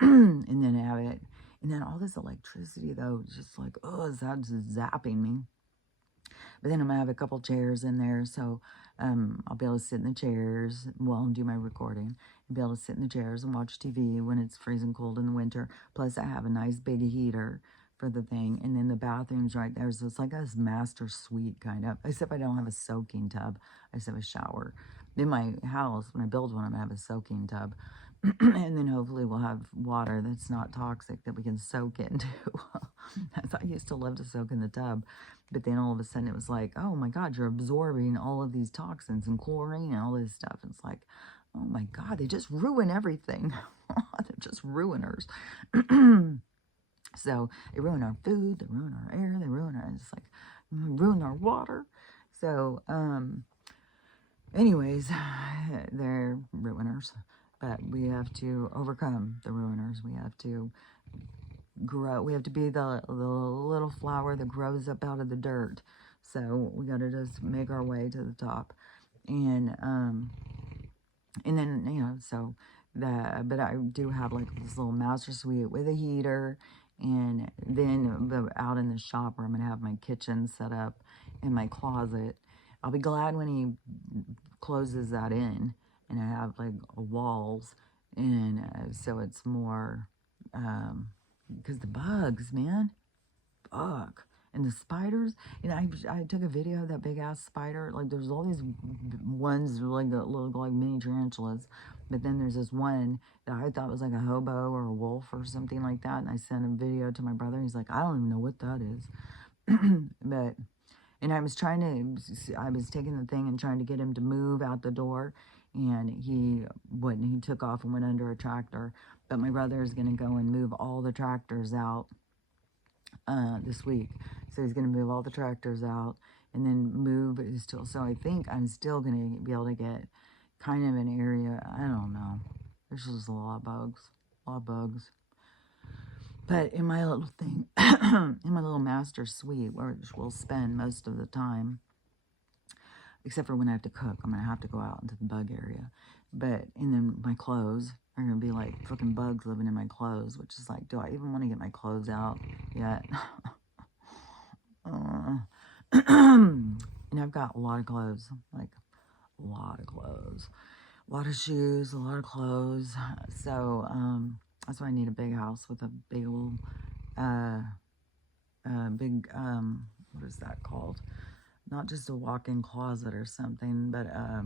and then have it. And then all this electricity, though, just like, oh, that's zapping me. But then I'm going to have a couple chairs in there, so I'll be able to sit in the chairs while I'm doing my recording. And be able to sit in the chairs and watch TV when it's freezing cold in the winter. Plus, I have a nice big heater for the thing. And then the bathroom's right there, so it's like a master suite, kind of. Except I don't have a soaking tub. I just have a shower. In my house, when I build one, I'm going to have a soaking tub. And then hopefully we'll have water that's not toxic that we can soak into. I used to love to soak in the tub. But then all of a sudden it was like, oh my God, you're absorbing all of these toxins and chlorine and all this stuff. And it's like, oh my God, they just ruin everything. They're just ruiners. So they ruin our food, they ruin our air, they ruin our water. So, anyways, they're ruiners. But we have to overcome the ruiners. We have to grow. We have to be the little flower that grows up out of the dirt. So we got to just make our way to the top, and then, you know, so that. But I do have like this little master suite with a heater, and then out in the shop where I'm gonna have my kitchen set up in my closet. I'll be glad when he closes that in, and I have like walls, and so it's more. Because the bugs, man, fuck, and the spiders. You know, I took a video of that big ass spider. Like, there's all these ones like that look like mini tarantulas, but then there's this one that I thought was like a hobo or a wolf or something like that. And I sent a video to my brother. And he's like, I don't even know what that is. But, and I was taking the thing and trying to get him to move out the door, and he wouldn't. He took off and went under a tractor. But my brother is going to go and move all the tractors out this week. So he's going to move all the tractors out and then move his tool. So I think I'm still going to be able to get kind of an area. I don't know. There's just a lot of bugs. A lot of bugs. But in my little thing, in my little master suite, which we'll spend most of the time, except for when I have to cook, I'm going to have to go out into the bug area. But, and then my clothes are going to be like fucking bugs living in my clothes, which is like, do I even want to get my clothes out yet? And I've got a lot of clothes, like a lot of clothes, a lot of shoes, a lot of clothes. So that's why I need a big house with a big little, what is that called? Not just a walk-in closet or something, but a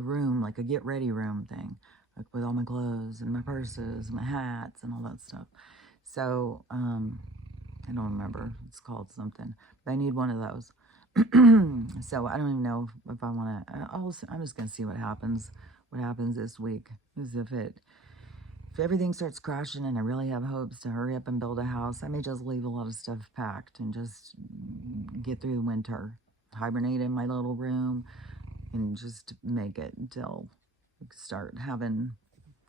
room, like a get ready room thing, like with all my clothes and my purses, and my hats, and all that stuff. So I don't remember. It's called something. But I need one of those. So I don't even know if I want to. I'm just going to see what happens. What happens this week is if everything starts crashing and I really have hopes to hurry up and build a house, I may just leave a lot of stuff packed and just get through the winter, hibernate in my little room, and just make it until we start having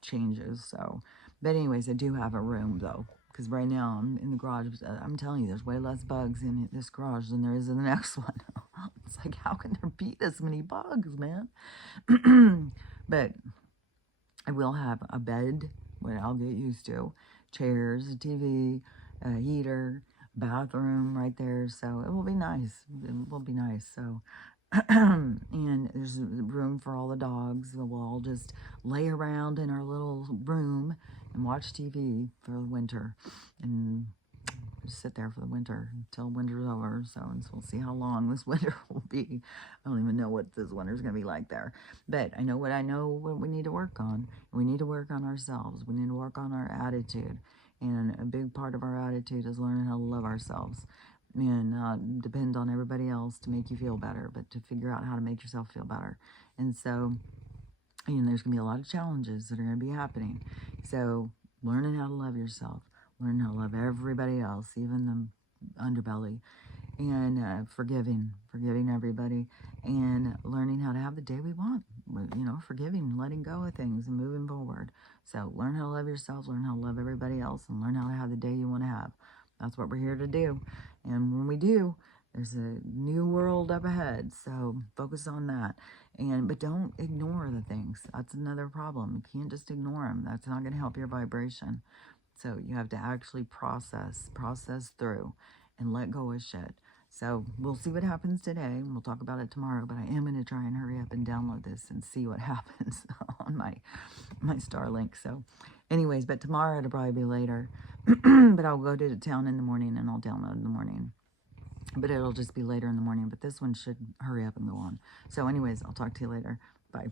changes. So, but anyways, I do have a room though, because right now I'm in the garage. I'm telling you, there's way less bugs in this garage than there is in the next one. It's like, how can there be this many bugs, man? But I will have a bed, what I'll get used to, chairs, a TV, a heater, bathroom right there. So it will be nice. It will be nice. So, and there's room for all the dogs. So we'll all just lay around in our little room and watch TV for the winter and just sit there for the winter until winter's over. So, and so we'll see how long this winter will be. I don't even know what this winter's going to be like there. But I know what we need to work on. We need to work on ourselves. We need to work on our attitude. And a big part of our attitude is learning how to love ourselves. And not depend on everybody else to make you feel better, but to figure out how to make yourself feel better. And so, there's going to be a lot of challenges that are going to be happening. So, learning how to love yourself, learning how to love everybody else, even the underbelly, and forgiving everybody, and learning how to have the day we want. Forgiving, letting go of things, and moving forward. So, learn how to love yourself, learn how to love everybody else, and learn how to have the day you want to have. That's what we're here to do. And when we do, there's a new world up ahead. So focus on that. But don't ignore the things. That's another problem. You can't just ignore them. That's not going to help your vibration. So you have to actually process through, and let go of shit. So we'll see what happens today. We'll talk about it tomorrow. But I am going to try and hurry up and download this and see what happens on my Starlink. So anyways, but tomorrow it'll probably be later. But I'll go to the town in the morning and I'll download in the morning. But it'll just be later in the morning. But this one should hurry up and go on. So anyways, I'll talk to you later. Bye.